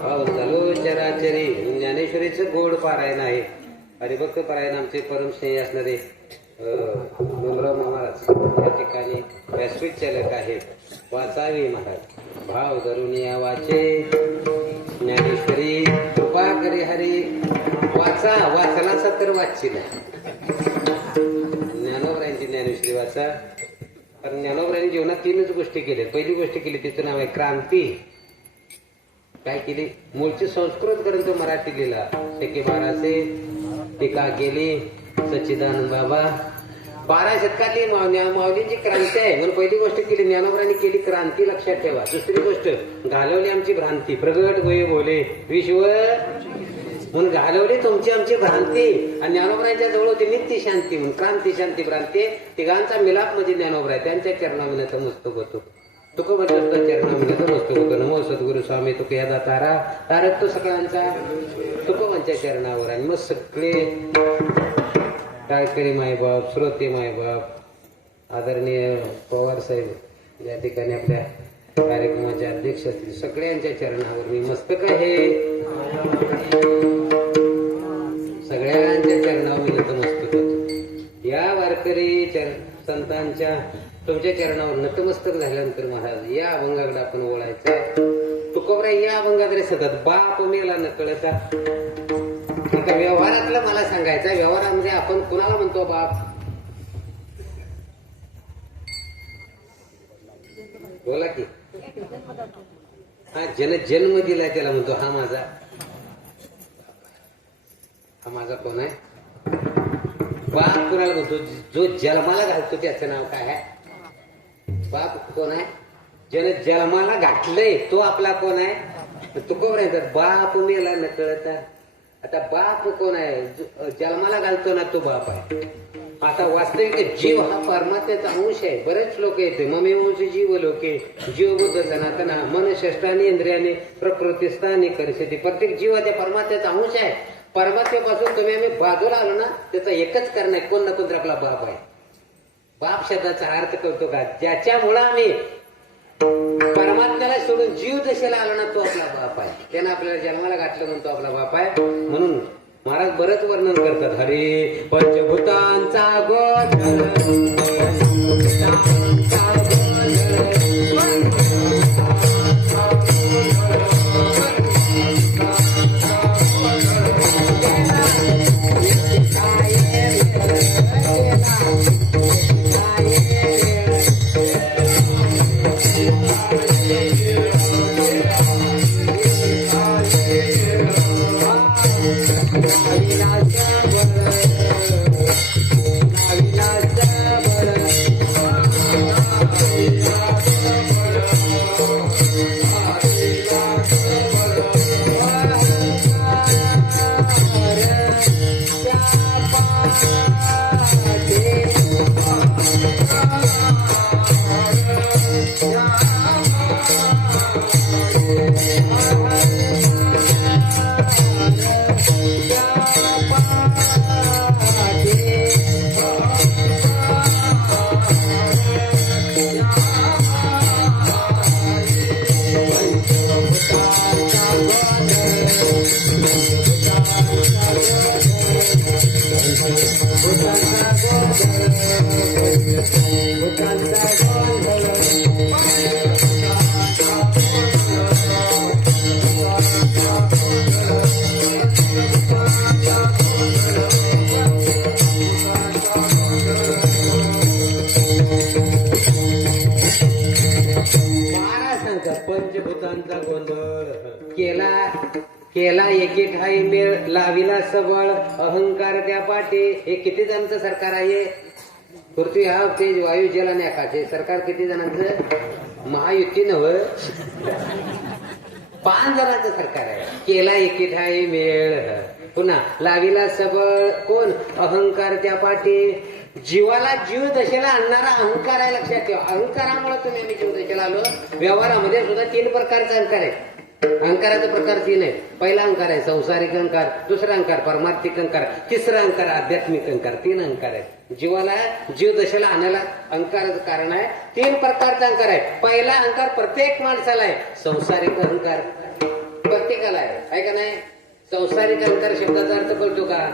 झालो चराचरी. ज्ञानेश्वरीचं गोड पारायण आहे. हरिभक्त पारायण आमचे परमस्नेही असणारे डोंगराव महाराज या ठिकाणी व्यासपीठ चालक आहेत. वाचावी महाराज भाव धरून या वाचे ज्ञानेश्वरी कृपा करे हरी. वाचा वाचला तर वाचची ज्ञानोबरायांची ज्ञानेश्वरी वाचा. कारण ज्ञानोबरायांनी जीवनात 3च गोष्टी केल्या. पहिली गोष्ट केली तिचं नाव आहे क्रांती. काय केली? मूळचे संस्कृत ग्रंथ मराठी लिहिला. शेके महाराजे टीका केली. सच्चिदानंद बाबा 12 शतकातली माऊलींची क्रांती आहे म्हणून पहिली गोष्ट केली ज्ञानोबरांनी केली क्रांती. लक्षात ठेवा. दुसरी गोष्ट घालवली आमची भ्रांती. प्रगट गोये बोले विश्व म्हणून घालवली तुमची आमची भ्रांती. आणि ज्ञानोबरांच्या जवळ होती नित्य शांती म्हणून क्रांती शांती भ्रांती तिघांचा मिलाप म्हणजे ज्ञानोबराय. त्यांच्या चरणाविनाचं मस्तक होतो. तुक म्हणतो चरणाविनाचं मस्तक होतं. नमो सद्गुरु स्वामी तुक यादा तारा तारक तो सगळ्यांचा तुकोबांच्या चरणावर. आणि मग सगळे टाळकरी मायबाप श्रोते मायबाप आदरणीय पवार साहेब या ठिकाणी आपल्या कार्यक्रमाचे अध्यक्ष असतील सगळ्यांच्या चरणावर मी मस्तक आहे. सगळ्यांच्या चरणावर मी नतमस्तक होतो. या वारकरी संतांच्या तुमच्या चरणावर नतमस्तक झाल्यानंतर महाराज या अभंगाकडे आपण ओळायचं. तुकोबरा या अभंगाकडे सतत बाप मेला न कळता. एका व्यवहारातलं मला सांगायचं. व्यवहारामध्ये आपण कुणाला म्हणतो बाप? बोला की. हा जन्म दिलाय त्याला म्हणतो हा माझा. हा माझा कोण आहे? बाप कुणाला म्हणतो? जो जन्माला घालतो त्याचं नाव काय आहे? बाप कोण आहे? ज्याने जन्माला घातलंय तो आपला कोण आहे? तुकोबरा बाप मेला न कळता. आता बाप कोण आहे? जन्माला घालतो ना तो बाप आहे. आता वास्तविक जीव हा परमात्म्याचा अंश आहे. बरेच लोक येते ममे अंश जीव लोके जीव बुद्ध सनातन मन षष्टानी इंद्रियाने प्रकृती स्थानी करशती. प्रत्येक जीव हा त्या परमात्म्याचा अंश आहे. परमात्म्यापासून तुम्ही आम्ही बाजूला आलो ना त्याचा एकच कारण आहे, कोण ना कोण आपला बाप आहे. बाप शब्दाचा अर्थ करतो का, ज्याच्यामुळं आम्ही परमात्म्याला सोडून जीव दशेला आलो ना तो आपला बाप आहे. त्यानं आपल्याला जन्माला घातलं म्हणून तो आपला बाप आहे. म्हणून महाराज बरंच वर्णन करतात. हरे पंचभूतांचा गोधर पंचभूतांचा गोंधळ केला एके ठाई मेळ लाविला सबळ अहंकार त्या पाठी. हे किती जणांचं सरकार आहे? पृथ्वी हा तेज वायू जल आणि आकाश. सरकार किती जणांचं? महायुती नव 5 जणांचं सरकार आहे. केला एके ठाई मेळ पुन्हा लाविला सबळ कोण? अहंकार त्या पाठी. जीवाला जीव दशेला आणणारा अहंकार आहे, लक्षात ठेवा. अहंकारामुळे तुम्ही आम्ही जीव दशेला आलो. व्यवहारामध्ये सुद्धा 3 प्रकारचा अहंकार आहे. अहंकाराचा प्रकार 3 आहे. पहिला अहंकार आहे संसारिक अहंकार, दुसरा अहंकार परमार्थिक अहंकार, तिसरा अहंकार आध्यात्मिक अहंकार. 3 अहंकार आहे. जीवाला जीव दशेला आणायला अहंकाराचं कारण आहे. 3 प्रकारचा अहंकार आहे. पहिला अहंकार प्रत्येक माणसाला आहे. संसारिक अहंकार प्रत्येकाला आहे का नाही? संसारिक अहंकार शब्दाचा अर्थ कळतो का?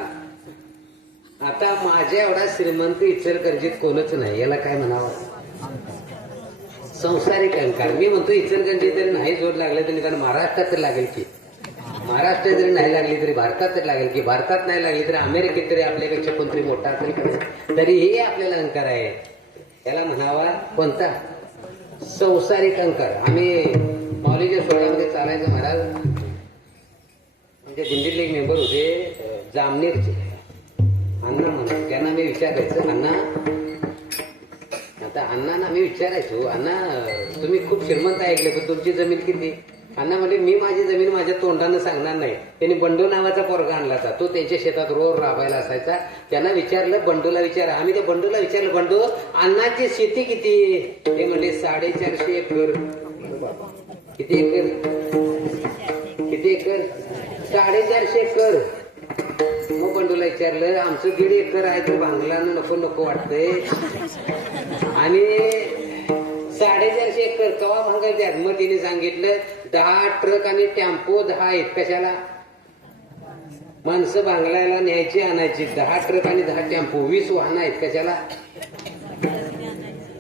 आता माझ्या एवढा श्रीमंत इचलकरंजीत कोणच नाही, याला काय म्हणावं? संसारिक अहंकार. मी म्हणतो इचलकरंजीत जरी नाही जोड लागले तरी निदान महाराष्ट्रात तरी लागेल की, महाराष्ट्रात जरी नाही लागली तरी भारतात तरी लागेल की, भारतात नाही लागली तरी अमेरिकेत तरी आपल्यापेक्षा कोणतरी मोठा असेल. तरीही आपल्याला अहंकार आहे. याला म्हणावा कोणता? संसारिक अहंकार. आम्ही माऊलीच्या सोहळ्यामध्ये चालायचं महाराज. म्हणजे दिंडीतले एक मेंबर होते जामनेरचे अण्णा म्हणून. त्यांना मी विचारायचं अण्णा, आता अण्णांना मी विचारायचो अण्णा तुम्ही खूप श्रीमंत ऐकले पण तुमची जमीन किती? अण्णा म्हणजे मी माझी जमीन माझ्या तोंडानं सांगणार नाही. त्यांनी बंडू नावाचा पोरगा आणला होता. तो त्यांच्या शेतात रोज राबायला असायचा. त्यांना विचारलं बंडूला विचारा. आम्ही त्या बंडूला विचारलं बंडू अण्णाची शेती किती? ते म्हणले 450 एकर. किती एकर? किती एकर? 450 एकर. मग बंडूला विचारलं आमचं 1.5 एकर आहे तो भांगलानं नको नको वाटतंय आणि 450 एकर कवा भांगायचे? मग तिने सांगितलं 10 ट्रक आणि टेम्पो 10 आहेत. कशाला? माणसं भांगलायला न्यायची आणायची. 10 ट्रक आणि 10 टेम्पो 20 वाहनं आहेत. कशाला?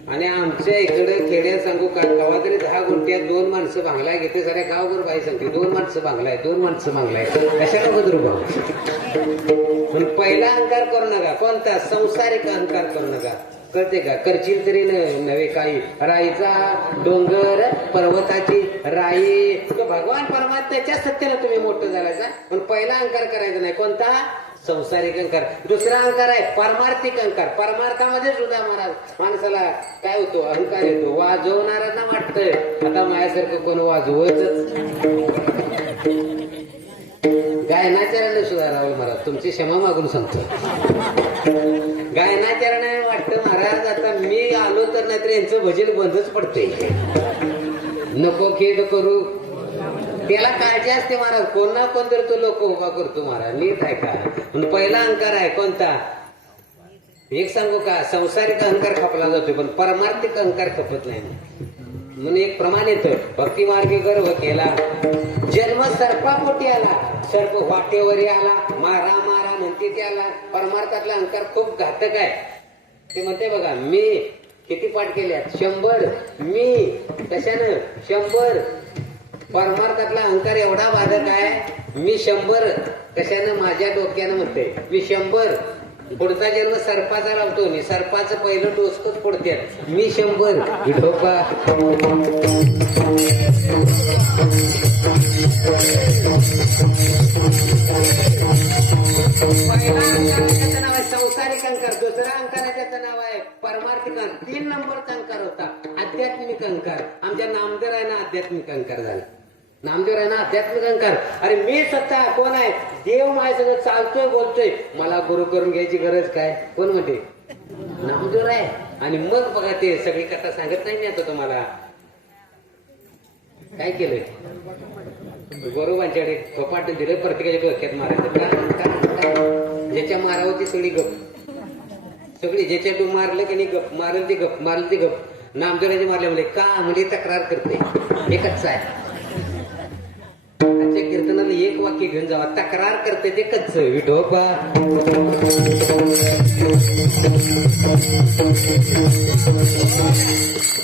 आणि आमच्या इकडे खेड्यात सांगू का कवा तरी 10 गुंठ्यात 2 माणसं भांगलाय घेते. साऱ्या गावभर बाई सांगते 2 माणसं भांगलाय 2 माणसं भांगलाय. कशाला बदलू भाऊ? पण पहिला अहंकार करू नका. कोणता? संसारिक अहंकार करू नका. कळते का? करशील तरी नव्हे काही. राईचा डोंगर पर्वताची राई. तो भगवान परमात्म्याच्या सत्तेला तुम्ही मोठं झालायचा. पण पहिला अहंकार करायचा नाही. कोणता? संसारिक अहंकार. दुसरा अहंकार आहे परमार्थिक अहंकार. परमार्थामध्ये सुद्धा महाराज माणसाला काय होतो? अहंकार येतो. वाजवणाऱ्यांना वाटतंय आता माझ्यासारखं कोण वाजवतच. गायनाचार्याने सुद्धा राहुल महाराज तुमची क्षमा मागून सांगतो गायनाचरणाने वाटतं महाराज आता मी आलो तर नाहीतर यांचं भजन बंदच पडते. नको खेद करू, त्याला काळजी असते महाराज. कोण ना कोण तर तो लोक उभा करतो महाराज. नीट आहे का? पण पहिला अहंकार आहे कोणता? एक सांगू का, संसारिक अहंकार खपला जातो पण परमार्थिक अहंकार खपत नाही. म्हणून एक प्रमाण येतं, भक्ती मार्गी गर्भ केला, जन्म सर्पापोटी आला, सर्प वाटेवरी आला, मारा मारा म्हणते त्याला. परमार्थातला अहंकार खूप घातक आहे. ते म्हणते बघा, मी किती पाठ केल्यात? 100. मी कशानं? 100. परमार्थातला अहंकार एवढा बाधक आहे. मी 100 कशानं? माझ्या डोक्यानं म्हणते मी 100. पुढचा जन्म सर्पाचा लावतो मी, सर्पाचं पहिलं डोसकच फोडतात. मी 100 विठोबा. पहिला अंकाराचं नाव आहे संसारिक अहंकार, दुसरा अंकाराचं नाव आहे परमार्थिक अहंकार, 3 नंबरचा अंकार होता आध्यात्मिक अहंकार. आमच्या नामदेव आहे ना आध्यात्मिक अहंकार झाला. नामदेव आहे ना आध्यात्मिक अहंकार. अरे मी स्वतः कोण आहे? देव माझ्या सगळं चालतोय बोलतोय, मला गुरु करून घ्यायची गरज काय? कोण म्हणते? नामदेव आहे. आणि मग बघा ते सगळी कथा सांगत नाही मी आता तुम्हाला. काय केलंय? गोरोबांच्याकडे कपाट दिले, प्रत्येकाच्या डोक्यात मारायचं. ज्याच्या मारावं ती सगळी गप, सगळी ज्याच्या डू मारलं की नाही गप, मारल ती गप, मारल ती गप. नामदेवाचे मारले म्हणजे का? म्हणजे तक्रार करते. एकच आहे आजच्या कीर्तनाला एक वाक्य घेऊन जावा, तक्रार करते ते कच्च विठोबा.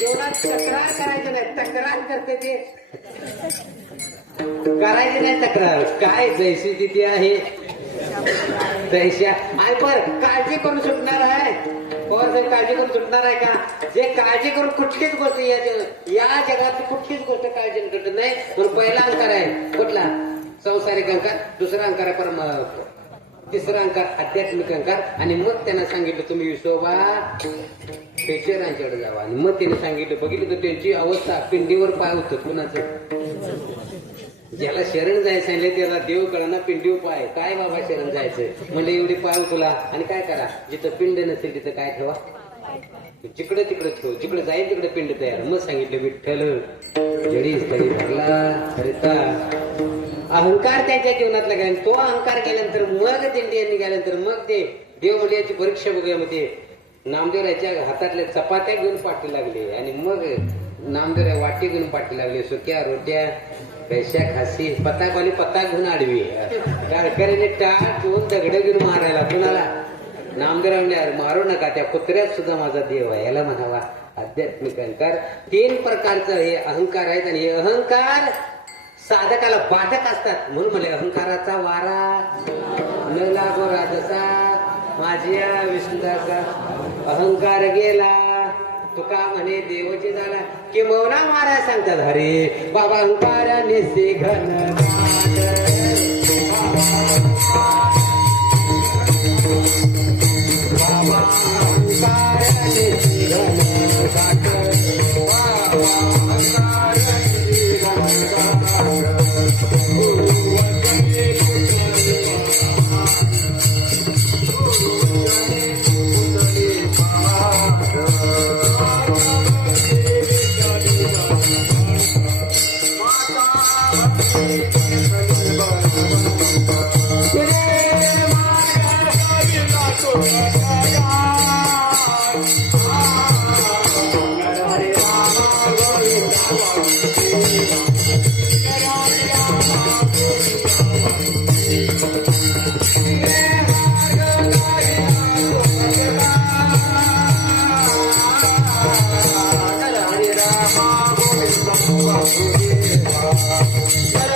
देवळात तक्रार करायची नाही, तक्रार करते ते करायची नाही तक्रार. काय जैसी तिथे आहे जैशा आहे. पण काळजी करून सुटणार आहे. काळजी करून सुटणार आहे का? जे काळजी करून कुठलीच गोष्ट या जगात कुठलीच गोष्ट काळजी करत नाही. म्हणून पहिला अंकार आहे कुठला? संसारिक अहंकार. दुसरा अंकार आहे तिसरा अंकार आध्यात्मिक अहंकार. आणि मग त्यांना सांगितलं तुम्ही विसोबा पेशरांच्याकडे जावा. आणि मग त्यांनी सांगितलं, बघितलं तर त्यांची अवस्था पिंडीवर पाय होतं. कुणाचं? ज्याला शरण जायचं सांगितलं त्याला देव कळना पिंडीवर पाय. काय बाबा शरण जायचं म्हणजे एवढी पाय तुला. आणि काय करा? जिथं पिंड नसेल तिथं काय ठेवा? जिकडे तिकडे ठेव, जिकडे जाईल तिकडे पिंड तयार. मग सांगितलं विठ्ठल जडी तरी भरला हरिता. अहंकार त्यांच्या जीवनातला गेला. तो अहंकार गेल्यानंतर मग दिंडी गेल्यानंतर मग ते देव म्हणजे याची परीक्षा बघूया. मग ते नामदेवराच्या हातातल्या चपात्या घेऊन पाठी लागले. आणि मग नामदेव वाटी घेऊन पाठी लागले. सुक्या रोट्या पैशा खासी पताकवाली पताक घेऊन आडवी. कारकरीने टाट घेऊन दगड घेऊन मारायला. कुणाला? नामदेव मारू नका, त्या कुत्र्यात सुद्धा माझा देव आहे. याला म्हणावा आध्यात्मिक अहंकार. 3 प्रकारचं हे अहंकार आहेत. आणि हे अहंकार साधकाला बाधक असतात. म्हणून म्हणे अहंकाराचा वारा न लागो राजसा माझ्या विष्णुदाचा. अहंकार गेला तुका म्हणे देवचे झाला की मौना मारा सांगतात. हरे बाबा अहंकाराने से घन बाबा अहंकाराने से घन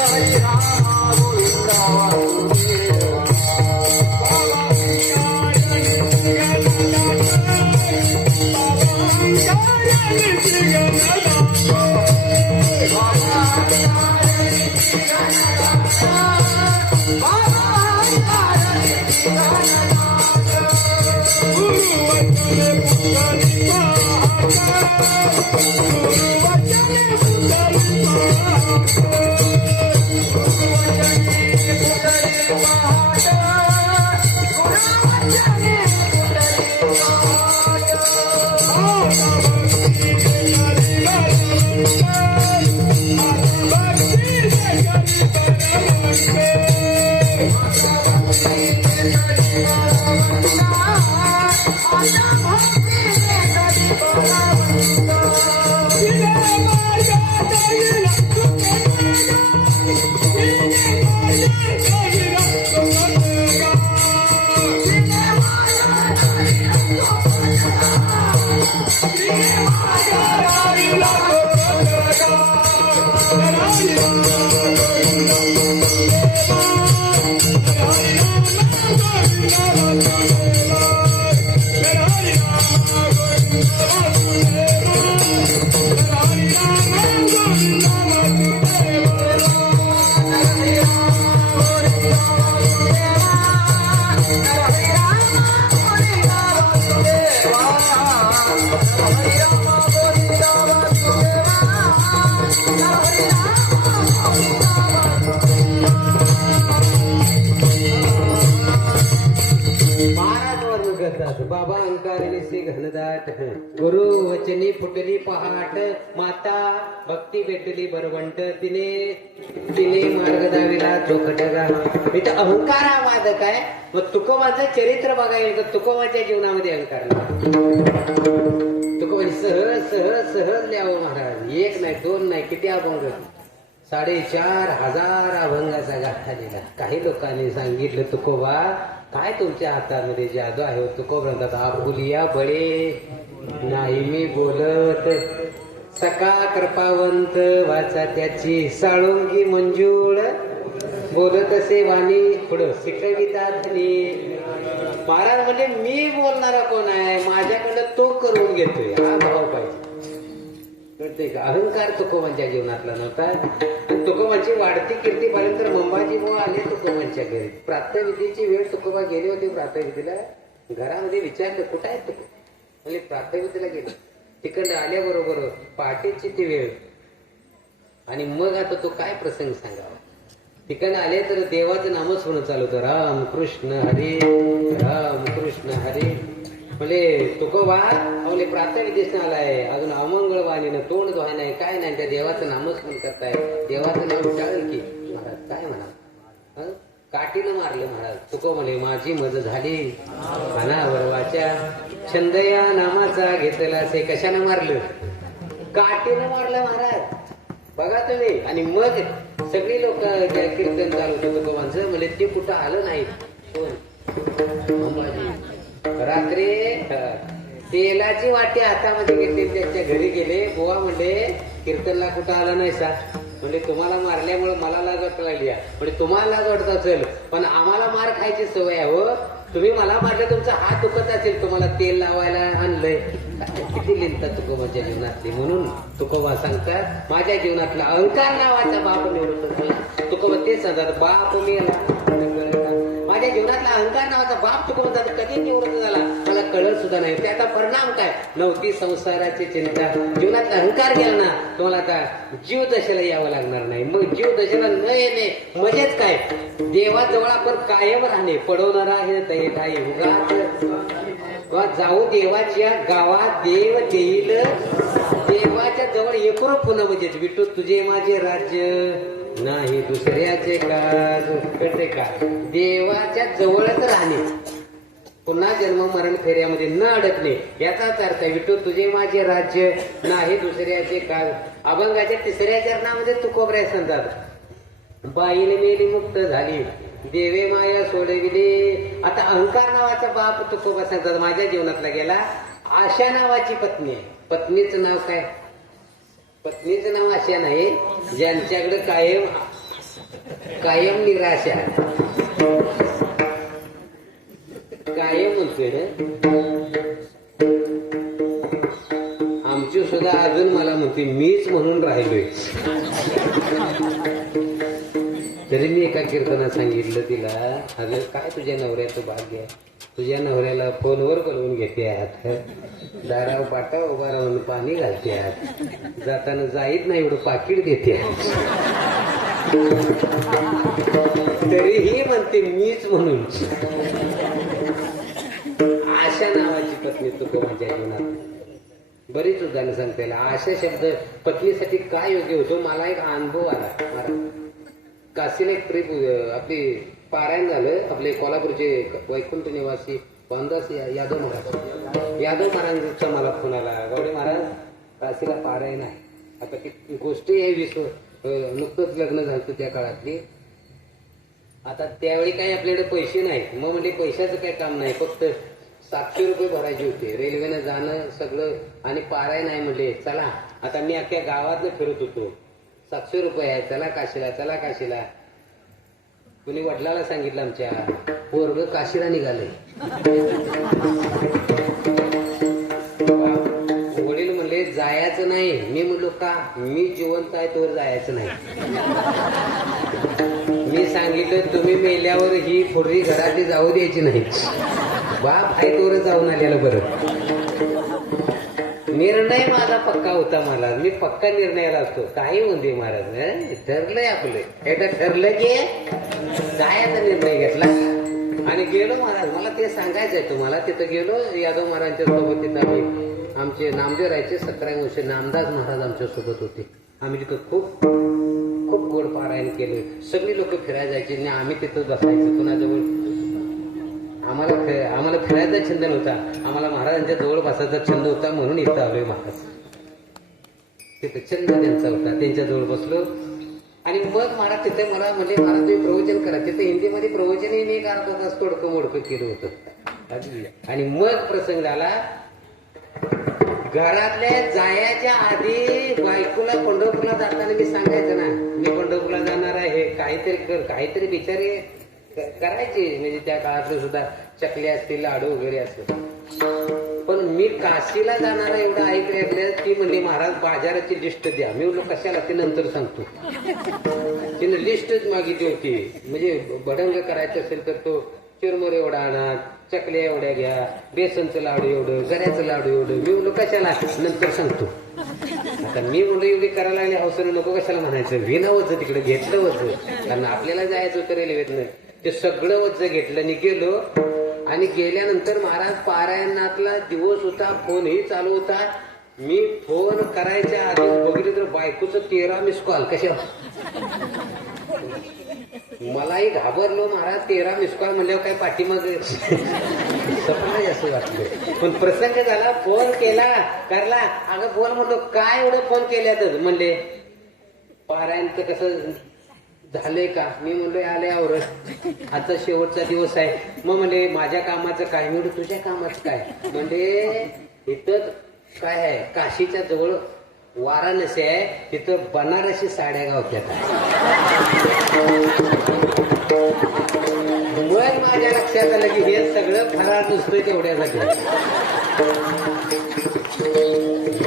हरे राम बाबा अंकारिणी श्री घनदाट गुरु वचनी फुटली पहाट माता भक्ती भेटली बरवंट तिने तिने मार्ग दाविला चोखटगा. इथं अहंकार हा वादक आहे. मग तुकोबाचं चरित्र बघायला तर तुकोबाच्या जीवनामध्ये अहंकार नाही. तुकोबाने सहज सहज सहज लिहावं महाराज. एक नाही दोन नाही किती अभंग 4,500 अभंगाचा गाठा दिला. काही लोकांनी सांगितलं तुकोबा काय तुमच्या हातामध्ये जादू आहे. तुकोबा म्हणतात आपुलिया बळे नाही मी बोलत सका कृपावंत वाचा त्याची साळुंगी मंजूळ बोलत असे वाणी पुढं शिकवितात महाराज म्हणजे मी बोलणारा कोण आहे माझ्याकडं तो करून घेतोय हा भाव पाहिजे. कळते का. अहंकार तुकोबांच्या जीवनातला नव्हता. आणि तुकोबांची वाढती कीर्ती पाहिल्यानंतर मंबाजी बुवा आले तुकोबांच्या घरी. प्रातःविधीची वेळ तुकोबा गेले होते. प्रातःविधीला घरामध्ये विचारलं कुठं आहे तुको म्हणजे प्रातःविधीला गेले. तिकडं आल्याबरोबर पहाटेची ती वेळ आणि मग आता तो काय प्रसंग सांगावा. तिकडनं आले तर देवाचं नामच म्हणून चालू होतं राम कृष्ण हरी राम कृष्ण हरी. म्हणजे तुकोबा आपले प्रातःविधीस आलाय अजून अमंगळवाणीनं तोंड धुवाय नाही काय नाही त्या देवाचं नामच म्हणून करताय. देवाचं नाम टाळेल की महाराज काय म्हणा काठीनं मारलं महाराज. तुको म्हणे माझी मज झाली मनावर वाचा छंदया नामाचा घेतला असे. कशानं मारलं काठीनं मारलं महाराज बघा तुम्ही. आणि मग सगळी लोक कीर्तन चालू होतं तुकोबांचं म्हणजे ते कुठं आलं नाही. कोण अंबाजी रात्री तेलाची वाटी हातामध्ये घेतली त्याच्या घरी गेले. बुवा म्हणले कीर्तनला कुठं आला नाही सा म्हणजे तुम्हाला मारल्यामुळे मला लाज वाटायला लागली म्हणजे तुम्हाला लाज वाटत असेल पण आम्हाला मार खायची सवय आहे हो. तुम्ही मला मारले तुमचा हात दुखत असेल तुम्हाला तेल लावायला आणलंय. किती लिहितात तुकोबाच्या जीवनातली. म्हणून तुकोबा सांगतात माझ्या जीवनातला अहंकार नावाचा बाप निवडून झाला. तुकोबा तेच सांगतात बाप मी माझ्या जीवनातला अहंकार नावाचा बाप तुकोबा कधी निवृत्त झाला मला कळत सुद्धा नाही. त्याचा परिणाम काय नव्हती संसाराची चिंता. जीवनातला अहंकार गेला ना तुम्हाला आता जीव दशेला यावं लागणार नाही. मग जीव दशेला न येणे म्हणजेच काय देवाजवळ आपण कायम राहणे. पडवणारा हे दैठाई उगाच जाऊ देवाच्या गावात देव देईल देवाच्या जवळ एकरूप होणं म्हणजेच विठू तुझे माझे राज्य नाही दुसऱ्याचे काज. कळते का. देवाच्या जवळच राहणे पुन्हा जन्म मरण फेऱ्यामध्ये न अडकणे याचाच अर्थ विठू तुझे माझे राज्य नाही दुसऱ्याचे काज. अभंगाच्या 3ऱ्या चरणामध्ये तुकोबराय सांगतात बाईने मेली मुक्त झाली देवे माया सोडविले. आता अहंकार नावाचा बाप तुकोबा सांगतात माझ्या जीवनातला गेला. आशा नावाची पत्नी आहे. पत्नीचं नाव काय पत्नीचं नाव आशा नाही ज्यांच्याकडे कायम कायम निराशा कायम म्हणतोय आमची सुद्धा अजून मला म्हणते मीच म्हणून राहिलोय. तरी मी एका कीर्तनात सांगितलं तिला अगं काय तुझ्या नवऱ्याचं भाग्य आहे. तुझ्या नवऱ्याला फोनवर कळवून घेते आहात दाराव पाटा उभा राहून पाणी घालते आहात जाताना जाईत नाही एवढं पाकिट देते तरीही म्हणते मीच म्हणून. आशा नावाची पत्नी तुकोबांच्या जीवनात बरीच उदाहरणं सांगता येईल. आशा शब्द पत्नीसाठी काय योग्य होतो मला एक अनुभव आला. काशीला एक ट्रिप आपली पारायण झालं. आपले कोल्हापूरचे वैकुंठ निवासी वामदास यादव महाराजांचा मला फोन आला गौडे महाराज काशीला पारायण आहे. आता ती गोष्ट आहे नुकतंच लग्न झालं त्या काळातली. आता त्यावेळी काही आपल्याकडे पैसे नाही. मग म्हणजे पैशाचं काही काम नाही फक्त 700 रुपये भरायचे होते. रेल्वेनं जाणं सगळं आणि पारायण आहे म्हणले चला. आता मी अख्ख्या गावातनं फिरत होतो 700 रुपये आहे चला काशीला चला काशीला. कुणी वडिलाला सांगितलं आमच्या पोरग काशीला निघाले. वडील म्हणले जायचं नाही. मी म्हणलो का मी जिवंत आहे तोवर जायचं नाही. मी सांगितलं तुम्ही मेल्यावर ही फुर्री घरातली जाऊ द्यायची नाही. बाप आहे तोवर जाऊन आलेलं बरं. निर्णय माझा पक्का होता. मला मी पक्का निर्णयाला असतो काही म्हणते महाराज ठरलंय आपलं एकदा ठरलं की काय आता निर्णय घेतला आणि गेलो महाराज, मला ते सांगायचंय तुम्हाला. तिथं गेलो यादव महाराजांच्या सोबत. तिथं आम्ही आमचे नामदेव राहायचे 17 वर्ष, नामदास महाराज आमच्या सोबत होते. आम्ही तिथं खूप खूप गोड पारायण केले. सगळी लोक फिरायला जायचे आणि आम्ही तिथं बसायचो कुणाजवळ. आम्हाला फिरायचा छंद नव्हता, आम्हाला महाराजांच्या जवळ बसायचा छंद होता, म्हणून इथं आलोय महाराज. तिथं छंद त्यांचा होता, त्यांच्या जवळ बसलो. आणि मग महाराज तिथे मला म्हणजे महाराज तुम्ही प्रवचन करा. तिथे हिंदीमध्ये प्रवचनही मी करत होता, तोडकं मोडकं केलं होतं. आणि मग प्रसंग झाला, घरातल्या जायच्या आधी बायकोला पंढरपूरला जाताना मी सांगायचं ना, मी पंढरपूरला जाणार आहे, काहीतरी कर. काहीतरी बिचारे करायचे, म्हणजे त्या काळातलं सुद्धा चकली असतील, लाडू वगैरे असतील. पण मी काशीला जाणार एवढं ऐकलं. ती म्हणली महाराज बाजाराची लिस्ट द्या. मी म्हणलो कशाला, ते नंतर सांगतो. तिने लिस्टच मागितली होती. म्हणजे भडंग करायचं असेल तर तो चिरमुरे एवढा आणा, चकल्या एवढ्या घ्या, बेसनचं लाडू एवढं, गऱ्याचं लाडू एवढं. मी म्हणलो कशाला, नंतर सांगतो. आता मी म्हणलो एवढी करायला लागली हौसनं, नको कशाला म्हणायचं. विना वच तिकडे घेतलं वच, कारण आपल्याला जायचं होतं रेल्वेतनं. ते सगळं वच घेतलं आणि गेलो. आणि गेल्यानंतर महाराज पारायणातला दिवस होता, फोनही चालू होता. मी फोन करायच्या आधी बघितलं तर बायकोचं 13 मिस कॉल. कशा मलाही घाबरलो महाराज. 13 मिस कॉल म्हणल्यावर काय पाठीमाग सपना असं वाटलं. पण प्रसंग झाला, फोन केला करला. अगं फोन म्हणलो काय एवढं फोन केल्यातच म्हणले, पारायणचं कसं झालंय का. मी म्हणलो आले आवरत, आता शेवटचा दिवस आहे. मग म्हणले माझ्या कामाचं काय. मी म्हणलो तुझ्या कामाचं काय. म्हणजे इथं काय आहे, काशीच्या जवळ वाराणसी आहे, तिथं बनारसी साड्या गावत्यात. मग माझ्या लक्षात आलं की हे सगळं फराळ नुसतं तेवढ्यासाठी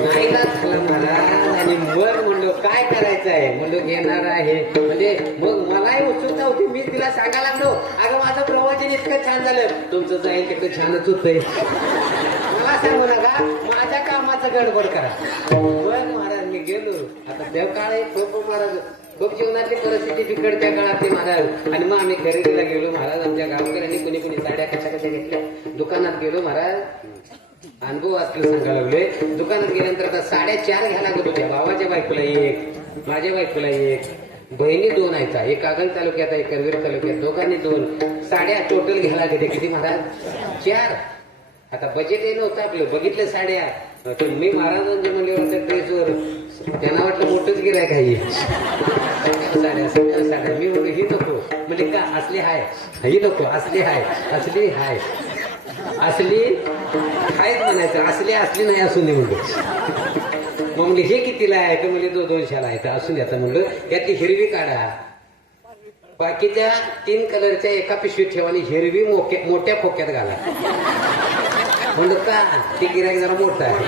नाही ना झालं महाराज. आणि मग म्हणलो काय करायचं आहे, म्हणलो घेणार आहे. म्हणजे मग मलाही उत्सुकता होती. मी तिला सांगायला लागलो, अगं माझं प्रवचन इतकं छान झालं. तुमचं जाईल तिकडं छानच होतंय, मला सांगू नका, माझ्या कामाचं गडबड करा. मग महाराज मी गेलो. आता त्या काळ खूप महाराज खूप जीवनातली परिस्थिती बिकटत्या काळातली महाराज. आणि मग आम्ही खरेदीला गेलो महाराज. आमच्या गावकऱ्यांनी कुणी कुणी साड्या कशा कशा घेतल्या. दुकानात गेलो महाराज, अनुभव असलं सांगायला लागलोय. दुकानात गेल्यानंतर आता साड्या 4 घ्यायला लागत होत्या. भावाच्या बायकोला 1, माझ्या बायकोला 1, बहिणी 2 आहेत. एक कागल तालुक्यात, एक करवीर तालुक्यात, दोघांनी 2 साड्या टोटल घ्यायला लागते. किती महाराज, 4. आता बजेटही नव्हतं आपलं. बघितलं साड्या, तर मी महाराजांच्या म्हणल्यावर ड्रेसवर त्यांना वाटलं मोठंच गिरायक आहे. साड्या मी म्हणलो ही नको. म्हणजे का असली हाय, ही नको, असली हाय, असली हाय, असली हायच म्हणायचं, असली नाही असून दे म्हणलो. मग म्हणजे हे कितीला आहे तर म्हणजे 200ला आहे. तर असून द्या म्हणलं. यातली हिरवी काढा, बाकीच्या 3 कलरच्या एका पिशवीत ठेवा आणि हिरवी मोठ्या खोक्यात घाला. म्हणलं का, ते गिरायक जरा मोठा आहे.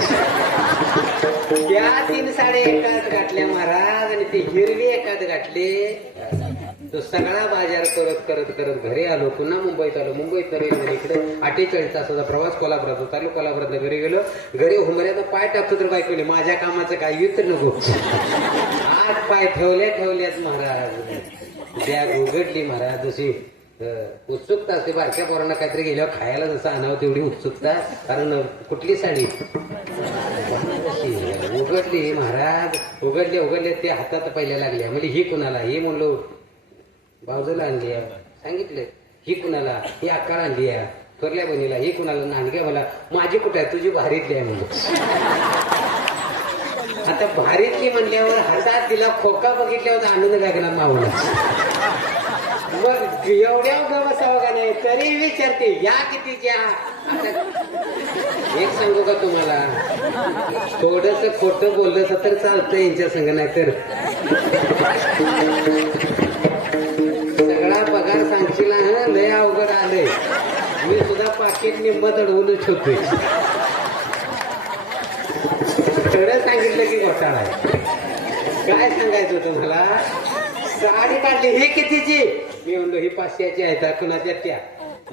त्या 3 साड्या एकात घातल्या महाराज आणि ती हिरवी एकात घातली. तो सगळा बाजार करत करत करत घरी आलो. पुन्हा मुंबईत आलो. मुंबईत रेल्वे इकडे 48 तासाचा प्रवास कोल्हापुरात होता. कोल्हापुरात घरी गेलो. घरी हुमऱ्याचा पाय टाकतो तर बायकोने माझ्या कामाचं काय युद्ध नको. आज पाय ठेवल्याच महाराज. बॅग उघडली महाराज. जशी उत्सुकता असते बारक्या पोरांना काहीतरी गेल्यावर खायला जसं आणावं तेवढी उत्सुकता. कारण कुठली साडी उघडली महाराज. उघडले ते हातात पहिल्या लागल्या. म्हणजे ही कुणाला, ही म्हणलो भाऊजला आणली आहे. सांगितलं ही कुणाला, ही अक्काला आणली आहे. थोरल्या बहिणीला, ही कुणाला, नानक्या मला. माझी कुठे आहे, तुझी भारीतली आहे म्हणलो. आता भारीतली म्हणल्यावर हातात तिला खोका बघितल्यावर आनंद लागला मावला. मग एवढ्या बसावं का नाही तरी विचारते या कितीच्या. आता एक सांगू का तुम्हाला, थोडस खोटं बोललं तर चालतं यांच्या संग. नाही तर सगळा पगार सांगशील ना, लय अवघड आलंय. मी सुद्धा पाकिट निम्म दडवूनच ठेवतोय. खरं सांगितलं की घोटाळा आहे. काय सांगायचं तुम्हाला. साडी काढली, ही कितीची. मी म्हणलो ही 500ची आहे. कुणाच्या त्या,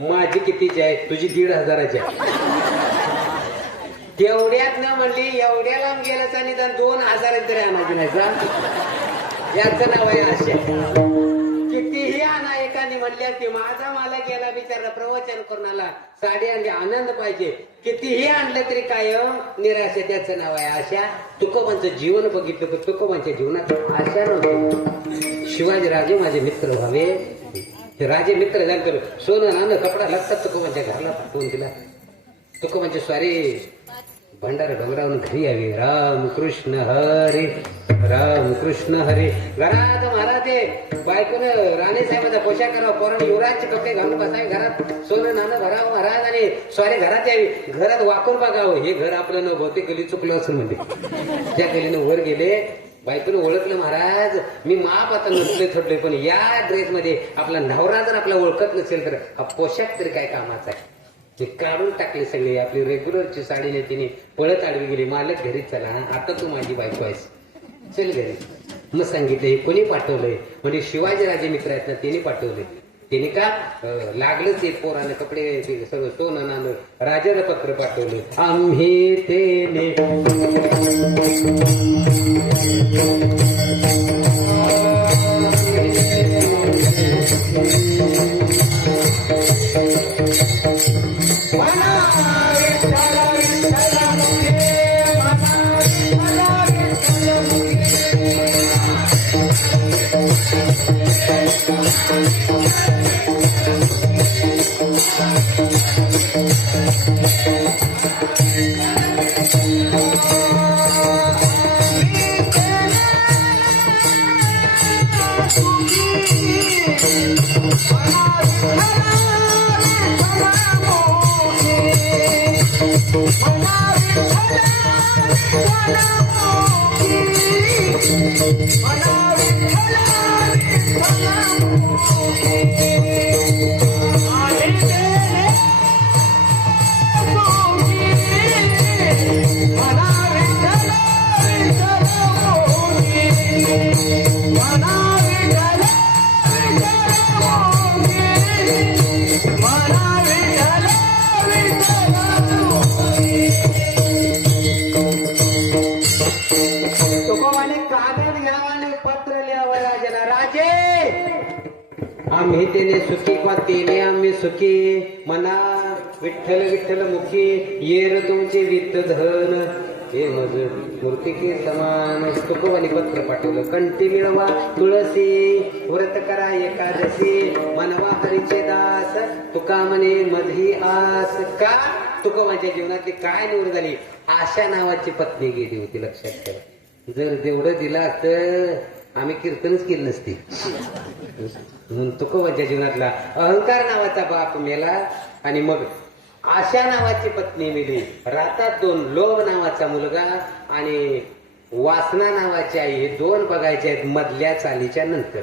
माझी कितीची आहे, तुझी 1,500ची आहे. तेवढ्यात न म्हणली, एवढ्या लांब गेल्याचा निदान 2,000 तरी आणायची नाही का. याचं नाव आहे आशा. कितीही आणा. एकाने म्हणले असते. माझा मला गेला बिचारा प्रवचन करून आला, साडी आणली, आनंद पाहिजे. कितीही आणलं तरी काय निराशा, त्याचं नाव आहे आशा. तुकोबांचं जीवन बघितलं तर तुकोबांच्या जीवनात आशा नव्हती. शिवाजी राजे माझे मित्र व्हावे, ते राजे मित्र झाले तर सोनं नाणं कपडा लागतात तुकोबांच्या घराला पाठवून दिला. तुकोबांचे स्वारी भंडारा डोंगरावरून घरी यावी. राम कृष्ण हरे, राम कृष्ण हरे. घरात महाराज बायकोन राणीसाहेबाचा पोशाख करावा, पोराने युवराजचे कपडे घालून बसावे, घरात सोनं नाणं भरावं महाराज, आणि स्वारी घरात यावी. घरात वाकून बघावं, हे घर आपलं न बहुतेक गली चुकलं असं म्हणजे. त्या गलीनं वर गेले, बायकोने ओळखलं, महाराज मी माप आता नसले थोडले, पण या ड्रेसमध्ये आपला नवरा जर आपला ओळखत नसेल तर हा पोशाख तरी काय कामाचा आहे. ते काढून टाकले सगळे, आपली रेग्युलरची साडी नाही तिने पळत आडवी गेली. मालक घरी चला, आता तू माझी बायको आहेस, चल घरी. मग सांगितलं हे कोणी पाठवलंय, म्हणजे शिवाजी राजे मित्र आहेत ना, तिने पाठवले. तिने का लागलंच ते पोराने कपडे सगळं सोनं नाणं, राजाला पत्र पाठवलं. आम्ही तेने आम्ही तेने सुखी का तेने आम्ही सुखी, मना विठ्ठल विठ्ठल मुखी. येर तुमचे वित्त धन हे मज मूर्ती के समान. तुकोबाने पत्र पाठवलं. कंठी मिळवा तुळसी, व्रत करा एकादशी, मनवा हरीचे दास, तुका म्हणे मधी आस. का तुकोबांच्या जीवनातली काय निवड झाली, आशा नावाची पत्नी गेली होती. लक्षात ठेवा, जर तेवढं दिलं असतं आम्ही कीर्तनच केली नसती. म्हणून तुकोबाच्या जीवनातला अहंकार नावाचा बाप मेला, आणि मग आशा नावाची पत्नी मिली. रातात दोन, लोभ नावाचा मुलगा आणि वासना नावाची आई. हे दोन बघायचे आहेत मधल्या चालीच्या नंतर.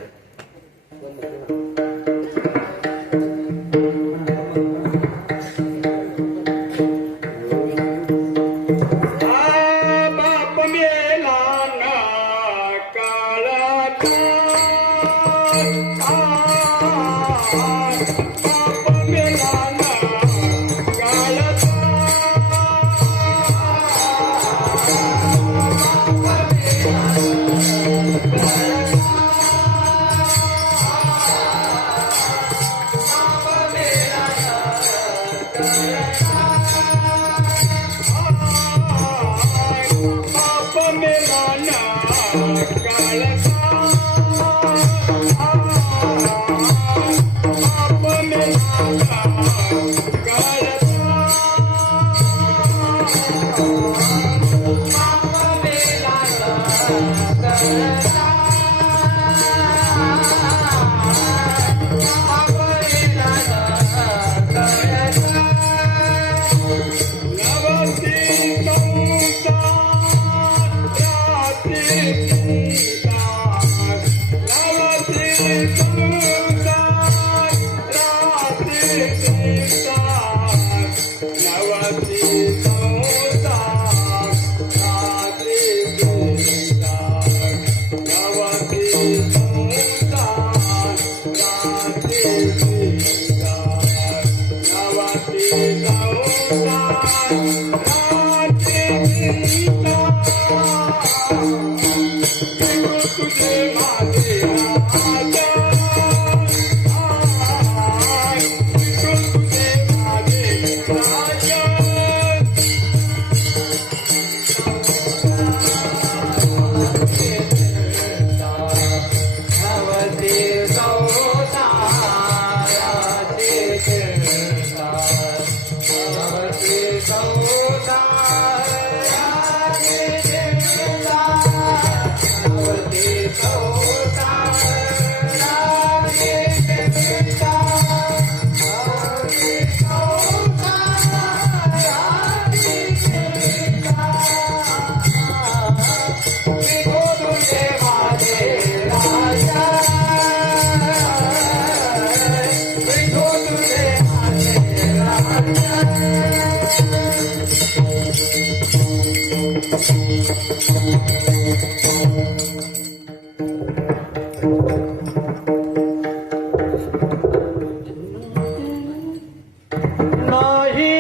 नाही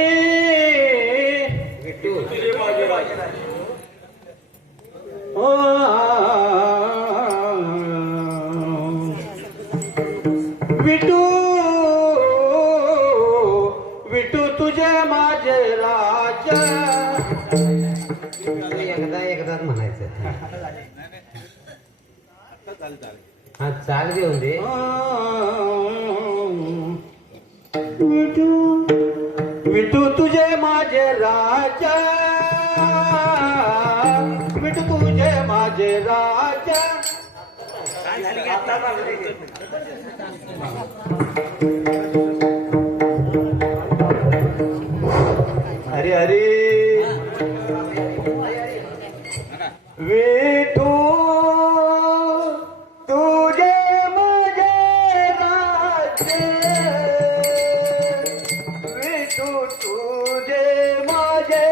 विठू विटू विटू तुझे माझे राजा एकदाच म्हणायचं हा चाल घेऊन दे विटू विटू तुझे माझे राजा विटू तुझे माझे राजा अरे अरे विठू तुझे माझे राजे विठू तुझे माझे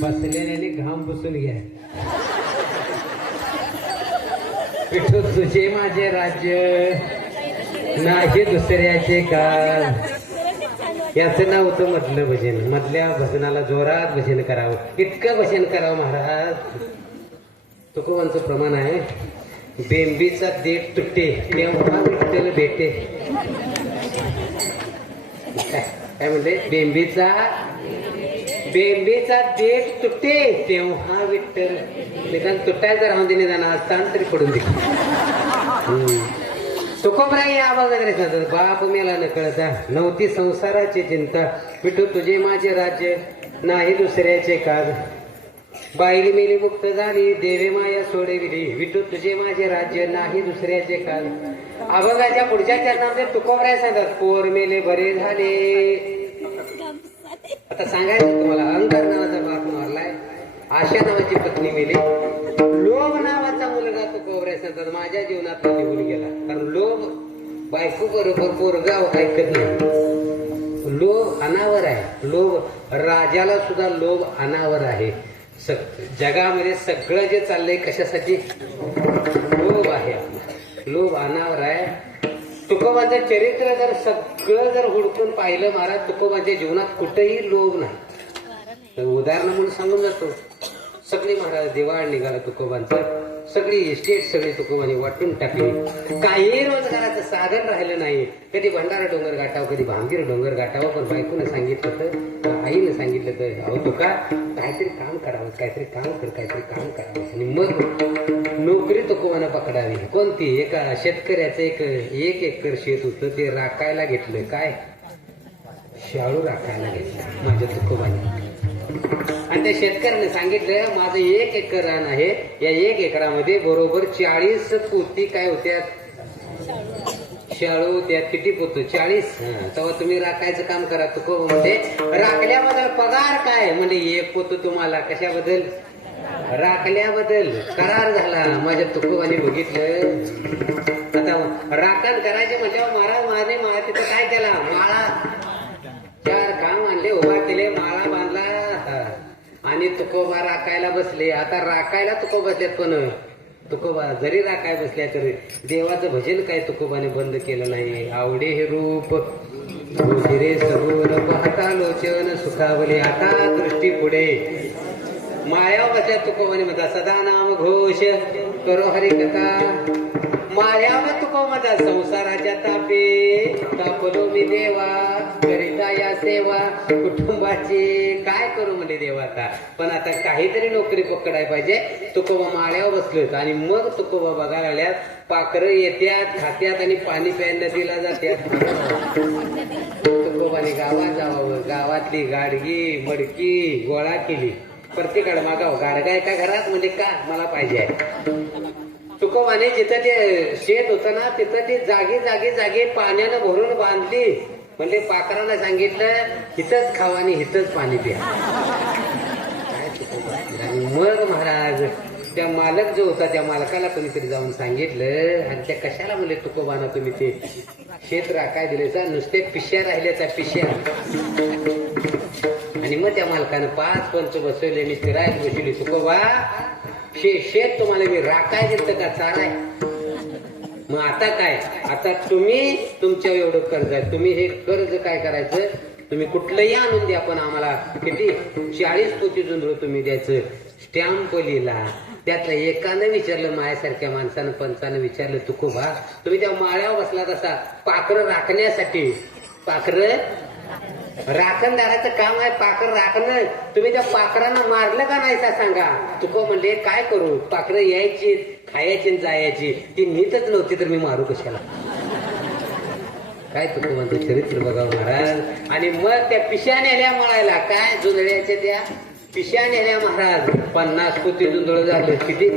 बसलेल्याने घाम पुसून घ्या. विठू तुझे माझे राज्य नाही दुसऱ्याचे काल. याचं नाव होतं मधलं भजन. मधल्या भजनाला जोरात भजन करावं. इतकं भजन करावं महाराज. तुकोबांचं प्रमाण आहे, बेंबीचा देठ तुटे तेव्हा विठ्ठल भेटे. काय म्हणते? बेंबीचा देठ तुटे तेव्हा विठ्ठल. निदान तुटायचं राहून दे, निदान असताना तरी पडून दे. तुकोबराई आवाज रे सांगतात, बाप मेला न कळता नव्हती संसाराची चिंता. विठू तुझे माझे राज्य नाही दुसऱ्याचे काज. बाईली मेली मुक्त झाली देवे माया सोडे विधी. विठू तुझे माझे राज्य नाही दुसऱ्याचे काज. अभंगाच्या पुढच्या चरणामध्ये तुकोबराय सांगतात, पोर मेले बरे झाले. आता सांगायचं तुम्हाला, अहंकार नावाचा बाप मारलाय, आशा नावाची पत्नी मेली, लोभ नावाचा मुलगा तुकोबराय सांगतात माझ्या जीवनात निघून गेला. कारण लोभ बायको बरोबर पोरगाव ऐकत नाही. लोभ अनावर आहे. लोभ राजाला सुद्धा लोभ अनावर आहे. जगामध्ये सगळं जे चाललंय कशासाठी? लोभ आहे. लोभ अनावर आहे. तुकोबांचं चरित्र जर सगळं जर हुडकून पाहिलं महाराज, तुकोबांच्या जीवनात कुठेही लोभ नाही. तर उदाहरण म्हणून सांगून जातो, सगळी महाराज दिवाळ निघाला तुकोबांचं, सगळी इस्टेट सगळी तुकोबांनी वाटून टाकली. काही रोजगाराचं साधन राहिलं नाही. कधी भंडारा डोंगर गाठावं, कधी भांगीर डोंगर गाठावं. पण बायकोनं सांगितलं तर, आईनं सांगितलं तर, अहो तुका काहीतरी काम करावं, काहीतरी काम कर, काहीतरी काम करावं. आणि मग नोकरी तुकोबानं पकडावी. कोणती? एका शेतकऱ्याचं एक एकर शेत होतं, ते राखायला घेतलं. काय? शाळू राखायला घेतलं माझ्या तुकोबाने. आणि त्या शेतकऱ्याने सांगितलं, माझं 1 एकर रान आहे, या 1 एकरामध्ये बरोबर 40 पोती काय होत्या? शाळू होत्या. किती पोतं? 40. तेव्हा तुम्ही राखायचं काम करा. तुकोबा म्हणजे राखल्याबद्दल पगार काय? म्हणजे 1 पोतं तुम्हाला. कशाबद्दल? राखल्याबद्दल करार झाला. माझ्या तुकोबाने बघितलं. आता राखण करायचे म्हटल्यावर महाराज माझे तिथं काय केला? माळा 4 काम आणले, उभा केले, माळा बांधला आणि तुकोबा राखायला बसले. आता राखायला तुकोबा बसल्यात, पण तुकोबा जरी राखाय बसल्या तरी देवाचं भजन काय तुकोबाने बंद केलं नाही. आवडे हे रूप रे सगुण पाहता लोचन सुखावले. आता दृष्टी पुढे मायावर बसल्या तुकोबाने म्हणता, सदा नाम घोष करो हरी कथा. मायावर तुकोबा म्हणता, संसाराच्या तापे तापलो मी देवा, करिता या सेवा कुटुंबाची. काय करू म्हणजे देवा आता? पण आता काहीतरी नोकरी पकडाय पाहिजे. तुकोबा माळ्यावर बसलोत. आणि मग तुकोबा बघायला आल्यात, पाखरं येत्यात, खात्यात आणि पाणी प्यायला नदीला जात्यात. तुकोबाने गावात जावावं. गावातली गाडगी मडकी गोळा केली. प्रत्येकाला मागाव, गाडगा एका घरात म्हणजे का मला पाहिजे. तुकोबाने जिथं ते शेत होतं ना, तिथं ते जागी पाण्यानं भरून बांधली. म्हणजे पाखरांना सांगितलं, हिथंच खावा आणि हिथंच पाणी प्या. आणि मग महाराज त्या मालक जो होता, त्या मालकाला कोणीतरी जाऊन सांगितलं, आणि त्या कशाला म्हणले तुकोबाना तुम्ही ते शेत राखाय दिले? नुसते पिश्या राहिल्या, त्या पिश्या. आणि मग त्या मालकानं 5 पंच बसवले आणि फिरायला बसवली. तुकोबा शेत तुम्हाला मी राखाय दिलं का चालाय? मग आता काय? आता तुम्ही तुमच्या एवढं कर्ज आहे, तुम्ही हे कर्ज काय करायचं? तुम्ही कुठलंही आणून द्या, पण आम्हाला किती? 40 पोती जुंधळ तुम्ही द्यायचं. स्टॅम्प लिहिला. त्यातलं एकानं विचारलं, माझ्यासारख्या माणसानं पंचानं विचारलं, तुकोबा तुम्ही त्या माळ्यावर बसला तसा पाखरं राखण्यासाठी. पाखरं राखणदाराचं काम आहे, पाखर राखणं. तुम्ही त्या पाखरांना मारलं का नाही सांगा? तुको म्हणले, काय करू? पाखरं यायची, खायची, जायची. ती नीतच नव्हती तर मी मारू कशाला? काय तुको म्हणतो चरित्र बघावं महाराज. आणि मग त्या पिश्या नेल्या मळायला. काय? जुंधळ्याच्या त्या पिश्या नेल्या महाराज. 50 पोती जुंधळ झालं. किती?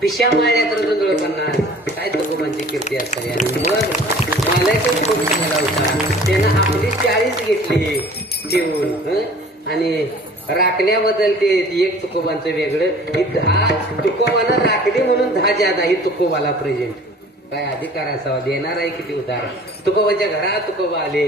पिश्या माळल्या तर जुंधळ 50. काय तुकोबांची कीर्ती असते. आणि मग मालायचं खूप चांगला होता. त्यानं आपली 40 घेतली. ठेवून आणि राखण्याबद्दल ते एक तुकोबांचं वेगळं. ही 10 तुकोबानं राखली म्हणून 10 जादा ही तुकोबाला प्रेझेंट. काय अधिकार असावा, देणार आहे किती उदार. तुकोबाच्या घरात तुकोबा आले,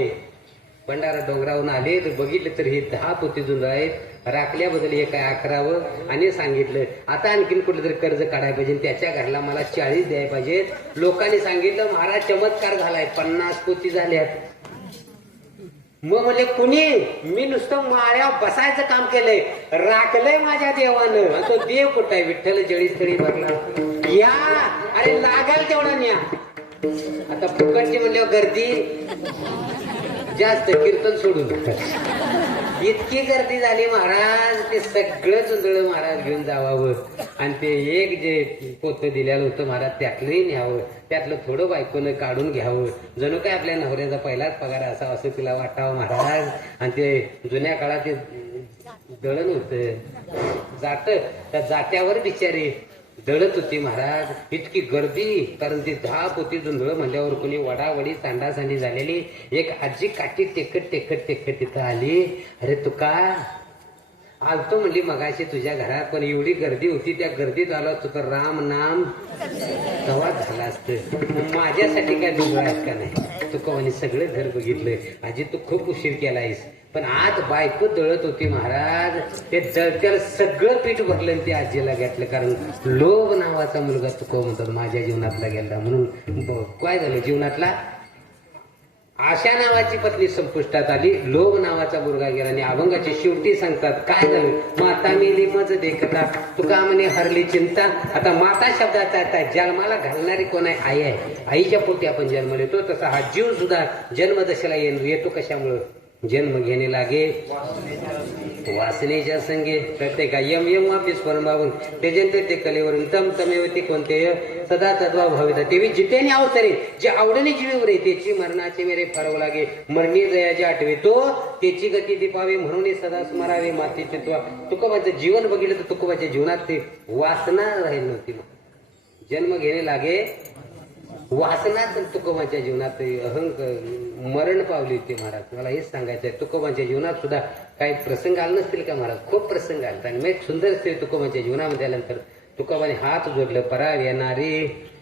भंडारा डोंगरावरून आले तर बघितलं तर हे 10 पोती जुंधळ आहेत. राखल्याबद्दल हे काय 11वं आणि सांगितलं आता आणखीन कुठलं तरी कर्ज काढायला पाहिजे, त्याच्या घरला मला 40 द्यायला पाहिजेत. लोकांनी सांगितलं महाराज चमत्कार झालाय, 50 पोती झाल्यात. मग म्हणले कुणी, मी नुसतं माळ्या बसायचं काम केलंय, राखलंय माझ्या देवानं. आणि तो देव कुठं आहे, विठ्ठल जळीस्थळी भरला. या अरे लागाल तेवढा न्या. आता फुकटची म्हणल्यावर गर्दी जास्त, कीर्तन सोडून इतकी गर्दी झाली महाराज, ते सगळं जुंधळ महाराज घेऊन जावावं आणि ते एक जे पोतं दिलेलं होतं महाराज त्यातलंही न्यावं, त्यातलं थोडं बायकोनं काढून घ्यावं. जणू काय आपल्या नवऱ्याचा पहिलाच पगार असावा असं तिला वाटावं महाराज. आणि ते जुन्या काळात ते दळण होतं जात, त्या जात्यावर बिचारे दळत होती महाराज. इतकी गर्दी, कारण ती 10 पोती जुंधळ म्हणल्यावर कोणी वडावडी सांडासांडी झालेली. एक आजी काठी टेकत टेकत टेकत तिथं आली. अरे तू का आलतो म्हणली मगाशी तुझ्या घरात, पण एवढी गर्दी होती, त्या गर्दीत आलो असतो तर राम नाम तवा झाला असतं. माझ्यासाठी काय जुंधळ आहेत का नाही. तू कवानी सगळं घर बघितलंय आजी, तू खूप उशीर केलायस. पण आज बायको दळत होती महाराज, ते दळत्याला सगळं पीठ भरलं ते आजीला घेतलं. कारण लोभ नावाचा मुलगा तुको म्हणतात माझ्या जीवनातला गेला. म्हणून काय झालं जीवनातला, आशा नावाची पत्नी संपुष्टात आली, लोभ नावाचा मुलगा गेला. आणि अभंगाची शेवटी सांगतात काय झालं, माता मेली मज देखता तुका म्हणे हरली चिंता. आता माता शब्दाचा आता जन्माला घालणारी कोण आहे, आई आहे. आईच्या पोटी आपण जन्म येतो, तसा हा जीव सुद्धा जन्मदशेला येतो कशामुळं, जन्म घेणे लागे वासनेच्या संगे. कळते का, यम यम वापी स्मरण बाबून त्याच्यानंतर ते कलेवरून तम तमेवती कोणते सदा तद्वा भाविता. तेवी जितेने अवसरे जे आवडणे जीवेवर आहे त्याची मरणाचे मेरे फारव लागे. मरणी जयाचे आठवे तो त्याची गती दिपावे म्हणून सदा स्मरावे मातीचे तुवा. तुकोबाचं जीवन बघितलं तर तुकोबाच्या जीवनात ते वासना राहील नव्हती. जन्म घेणे लागे वासना, तर तुकोबाच्या जीवनात मरण पावली होती महाराज. मला हेच सांगायचं आहे, तुकोबाच्या जीवनात सुद्धा काही प्रसंग आले नसतील का महाराज, खूप प्रसंग आले. आणि एक सुंदर स्त्री तुकोबाच्या जीवनामध्ये आल्यानंतर तुकोबाने हात जोडलं, पराव येणारे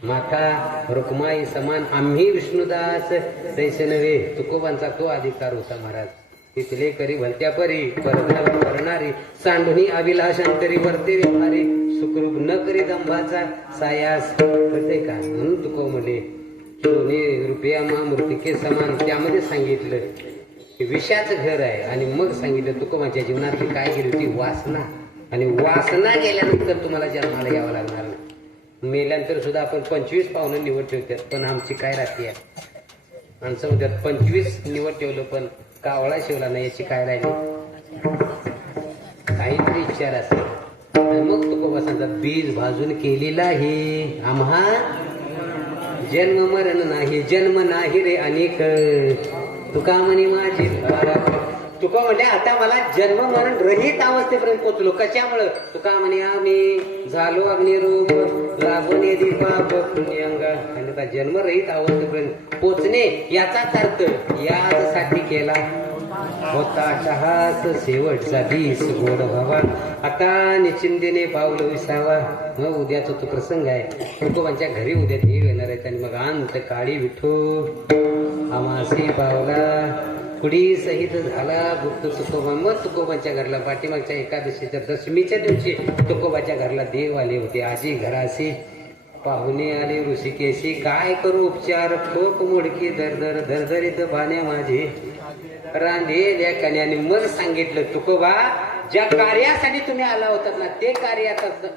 माथा रुक्माई समान आम्ही विष्णुदास तैसे नव्हे. तुकोबांचा तो अधिकार होता महाराज. तिथले करी भलत्या परी करणारी सांडुनी अभिलाषांतरी वर्ते व्यवहारे सुखरूप न करी दंभाचा सायास. कळते का, म्हणून तुको म्हणले सोने रुपया मृतिके समान. त्यामध्ये सांगितलं की विषाचं घर आहे. आणि मग सांगितलं तुकोबाच्या जीवनातली काय गेली होती, वासना. आणि वासना गेल्यानंतर तुम्हाला जन्माला यावं लागणार नाही. मेल्यानंतर सुद्धा आपण 25 पाहुणं निवड ठेवतात, पण आमची काय राहते माणसं म्हणतात 25 निवड ठेवलं पण कावळा शिवला नाही, याची काय राहिली. काहीतरी विचार असेल. मग तुकोबा सांगतात बीज भाजून केलेला हे आम्हा जन्म मरण नाही, जन्म नाही रे अनेक तुका म्हणे माझी. तुका म्हणजे आता मला जन्म मरण रहित अवस्थेपर्यंत पोचलो. कशामुळं, तुका म्हणे आम्ही झालो अग्निरूप लागून दीपा पुण्यंग. आणि आता जन्मरहित अवस्थेपर्यंत पोचणे याचाच अर्थ यासाठी केला होता चहाच शेवटचा दिस गोड व्हावा. आता निश्चिंतेने पावलं विसावा. मग उद्याचा तो प्रसंग आहे. तुकोबांच्या घरी उद्या देव येणार आहेत. आणि मग अंत काळी विठो आमासी पावला पुढी सहित झाला गुप्त तुकोबा. मग तुकोबाच्या घरला पाठीमागच्या एकादशीच्या दशमीच्या दिवशी तुकोबाच्या घरला देव आले होते. आजी घराशी पाहुणे आले ऋषिकेशी. काय करू उपचार ठोक मोडकी दरदर धरधरीत भाण्या माझे रांधेल्या कन्याने. मग सांगितलं तुकोबा ज्या कार्यासाठी तुम्ही आला होतात ना ते कार्य आता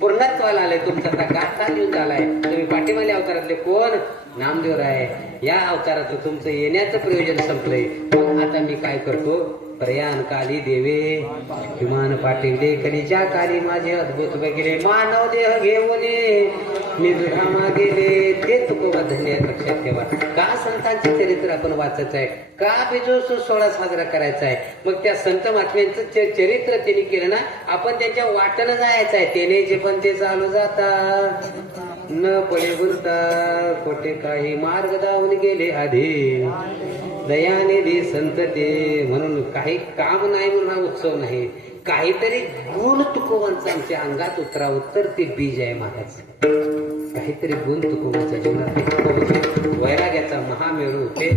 पूर्णत्वाला आलंय. तुमचा आता गाथा घेऊन झालाय. तुम्ही पाठीमाल्या अवतारातले कोण, नामदेव राय. या अवताराचं तुमचं येण्याचं प्रयोजन संपलंय. मग आता मी काय करतो, प्रयाण काली देवे विमान पाठवले कलीच्या काली माझे अद्भुत बघिले. मानव देह घेऊने निजधामा गेले. ते तुकोबा धन्य लक्षात ठेवा. का संतांचे चरित्र आपण वाचायचं आहे, का बिजोत्सव सोहळा साजरा करायचा आहे. मग त्या संत महात्म्यांचं चरित्र त्यांनी केलं ना, आपण त्यांच्या वाटणं जायचं आहे. त्याने जे पण ते चालू जाता न पडे गुरता कोठे काही मार्ग दावून गेले आधी. दयानिधी संत ते. म्हणून काही काम नाही म्हणून हा उत्सव नाही, काहीतरी गुण तुकोबांचं आमच्या अंगात उतरावं तर ते बीज आहे महाराज. काहीतरी गुण तुकोबांच्या जीवनात. वैराग्याचा महामेळू होते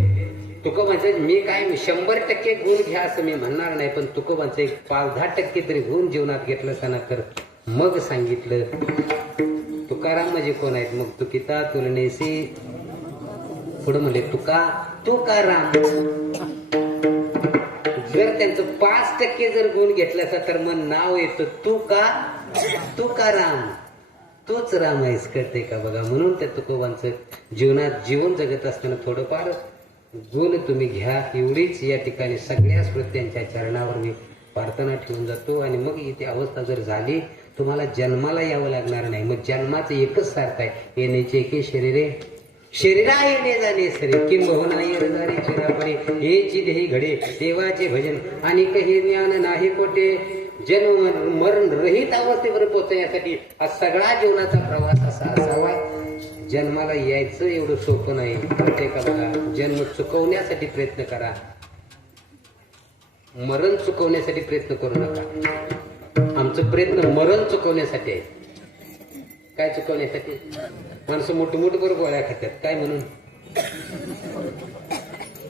तुकोबांचं. मी काय 100% गुण घ्या असं मी म्हणणार नाही, पण तुकोबांचं एक 5-10% तरी गुण जीवनात घेतलं असताना तर मग सांगितलं. तुकाराम म्हणजे कोण आहेत? मग तुकिता तुलनेसी पुढे म्हणले तुकाराम. जर त्यांचं 5% जर गुण घेतला असता तर मग नाव येतं तुकाराम. तोच राम आहेस, कळते का बघा. म्हणून त्या तुकोबांचं जीवनात जीवन जगत असताना थोडंफार गुण तुम्ही घ्या, एवढीच या ठिकाणी सगळ्या श्रोत्यांच्या चरणावर मी प्रार्थना ठेवून जातो. आणि मग इथे अवस्था जर झाली तुम्हाला जन्माला यावं लागणार नाही. मग जन्माचं एकच सार्थ आहे, येण्याचे एके शरीरा येणे जाणे सरे किंबहुना येणारे चिरापणे हेची देही घडे देवाचे भजन आणि काही ज्ञान नाही कोठे. जन्म मरण रहित अवस्थेवर पोहोचण्यासाठी हा सगळा जीवनाचा प्रवास असा असावा. जन्माला यायचं एवढं सोपं नाही. प्रत्येकाला जन्म चुकवण्यासाठी प्रयत्न करा, मरण चुकवण्यासाठी प्रयत्न करू नका. आमचं प्रयत्न मरण चुकवण्यासाठी आहे. काय चुकवण्यासाठी? माणसं मोठमोठभर गोळ्या खात्यात, काय म्हणून?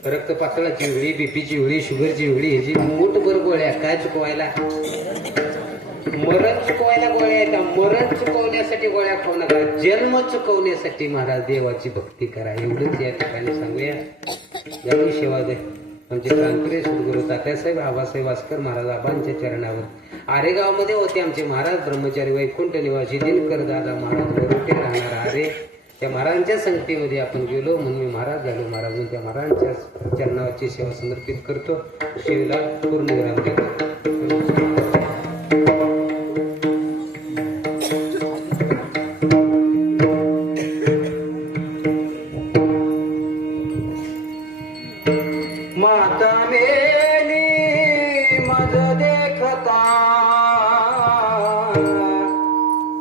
रक्त पातळाची वेगळी, बीपीची वेगळी, शुगरची वेगळी, ह्याची मोठभर गोळ्या. काय चुकवायला? मरण चुकवायला गोळ्या येतात. मरण चुकवण्यासाठी गोळ्या खाऊ नका, जन्म चुकवण्यासाठी महाराज देवाची भक्ती करा. एवढंच या ठिकाणी सांगूया. याची सेवा दे म्हणजे क्रांतिरे सद्गुरू तात्यासाहेब आबासाहेब वास्कर महाराज आबांच्या चरणावर. आरेगाव मध्ये होते आमचे महाराज ब्रह्मचारी वैकुंठ निवासी दिनकर दादा महाराज वरोटे राहणार आरे. त्या महाराजांच्या संगतीमध्ये आपण गेलो म्हणून मी महाराज झालो. महाराज म्हणून त्या महाराजांच्या चरणावरची सेवा समर्पित करतो. शिवला पूर्ण विराम देतो. माता मेली मज देखता,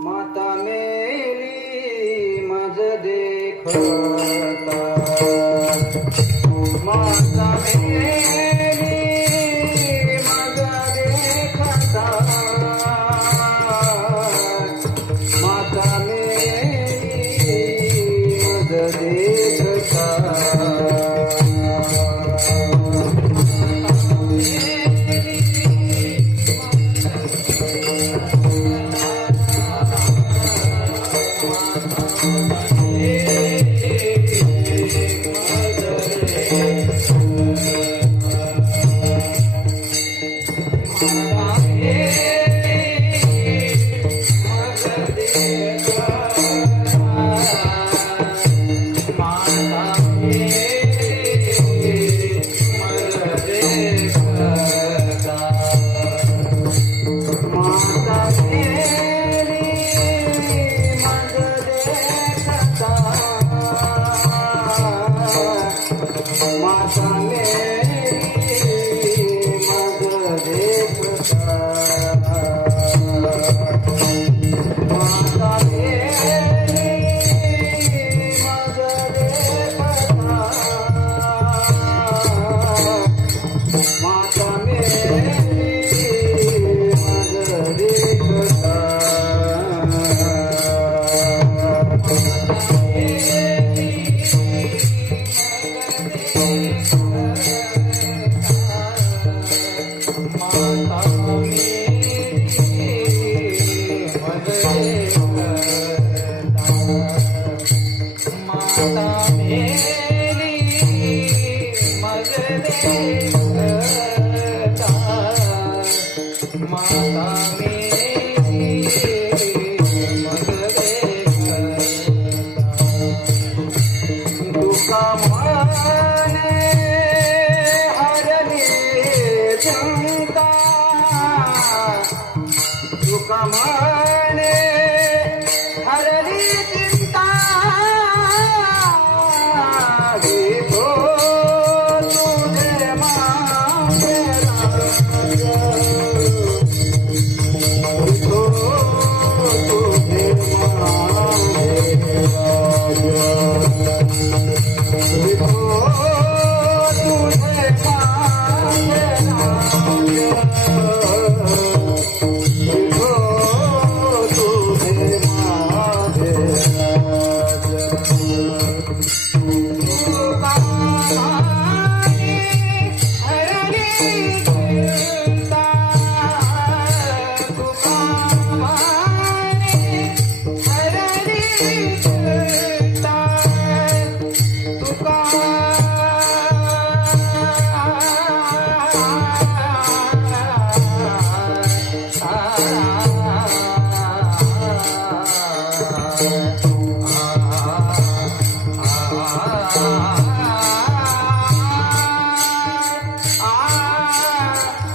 माता मेली मज देखता, माता मेली मज देखता, माता मेली मज देखता.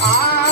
आ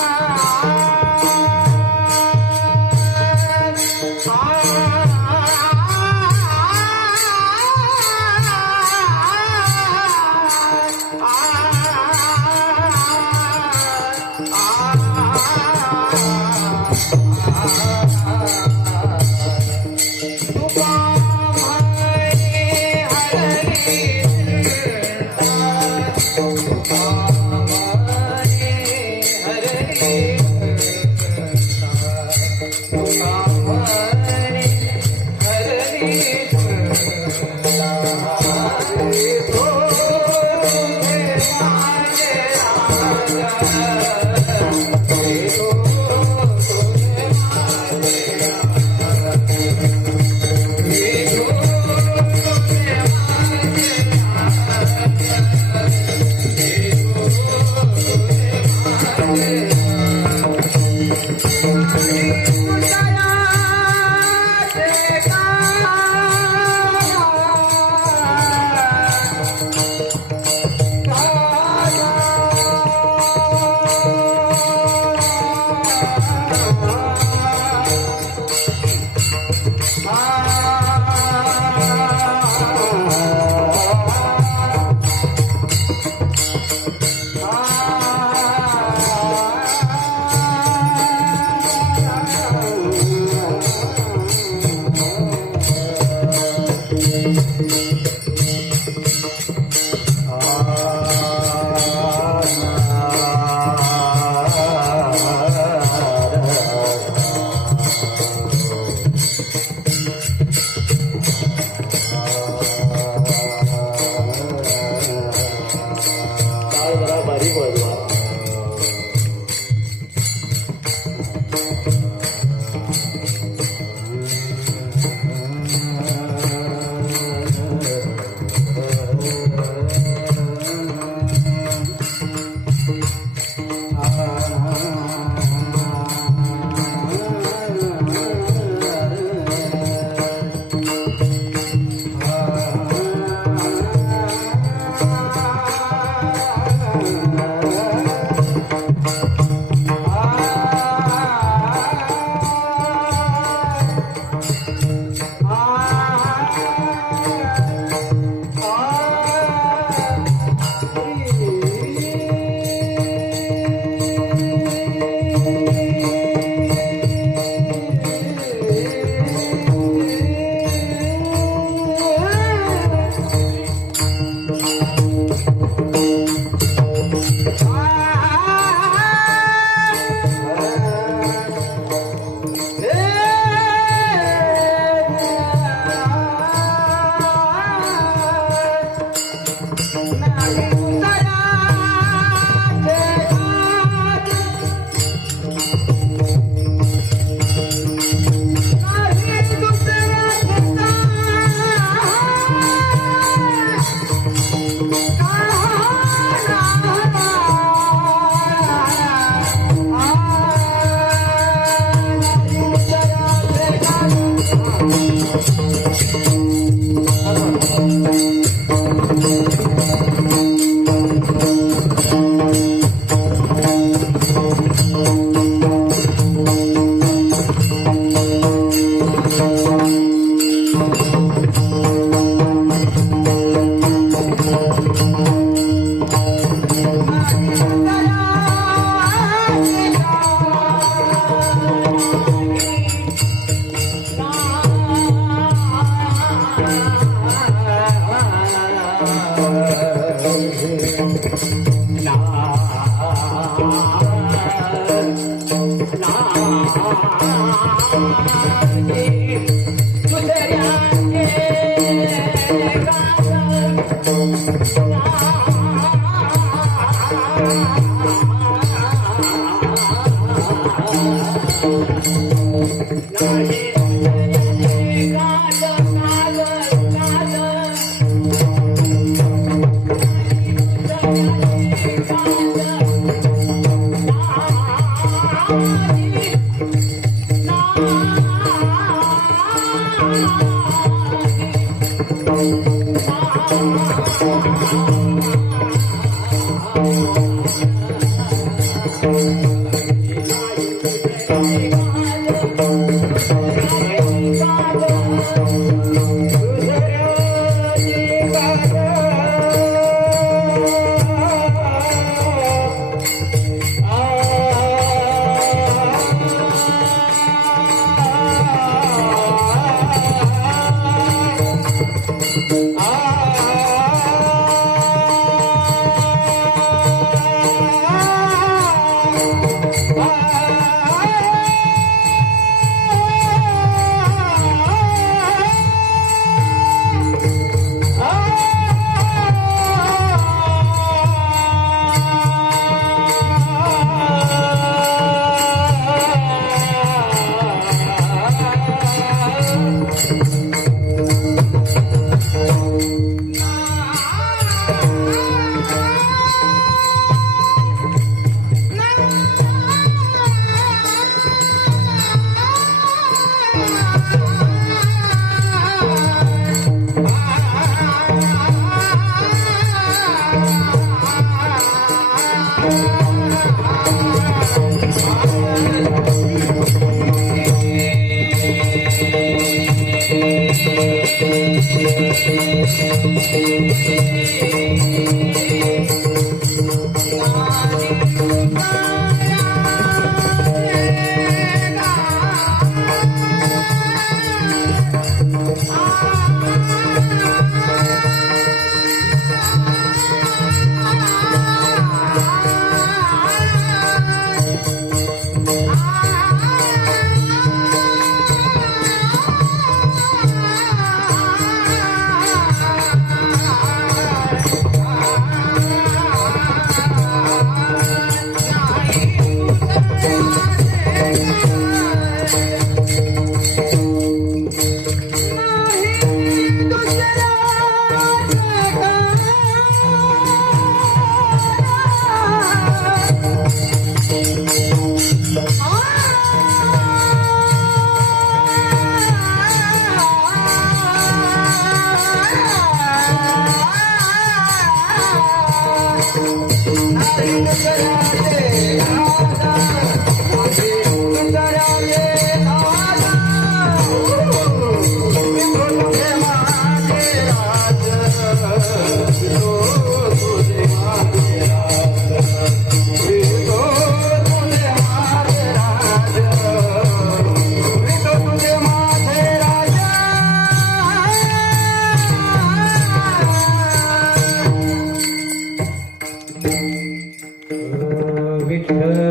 विठ्ठल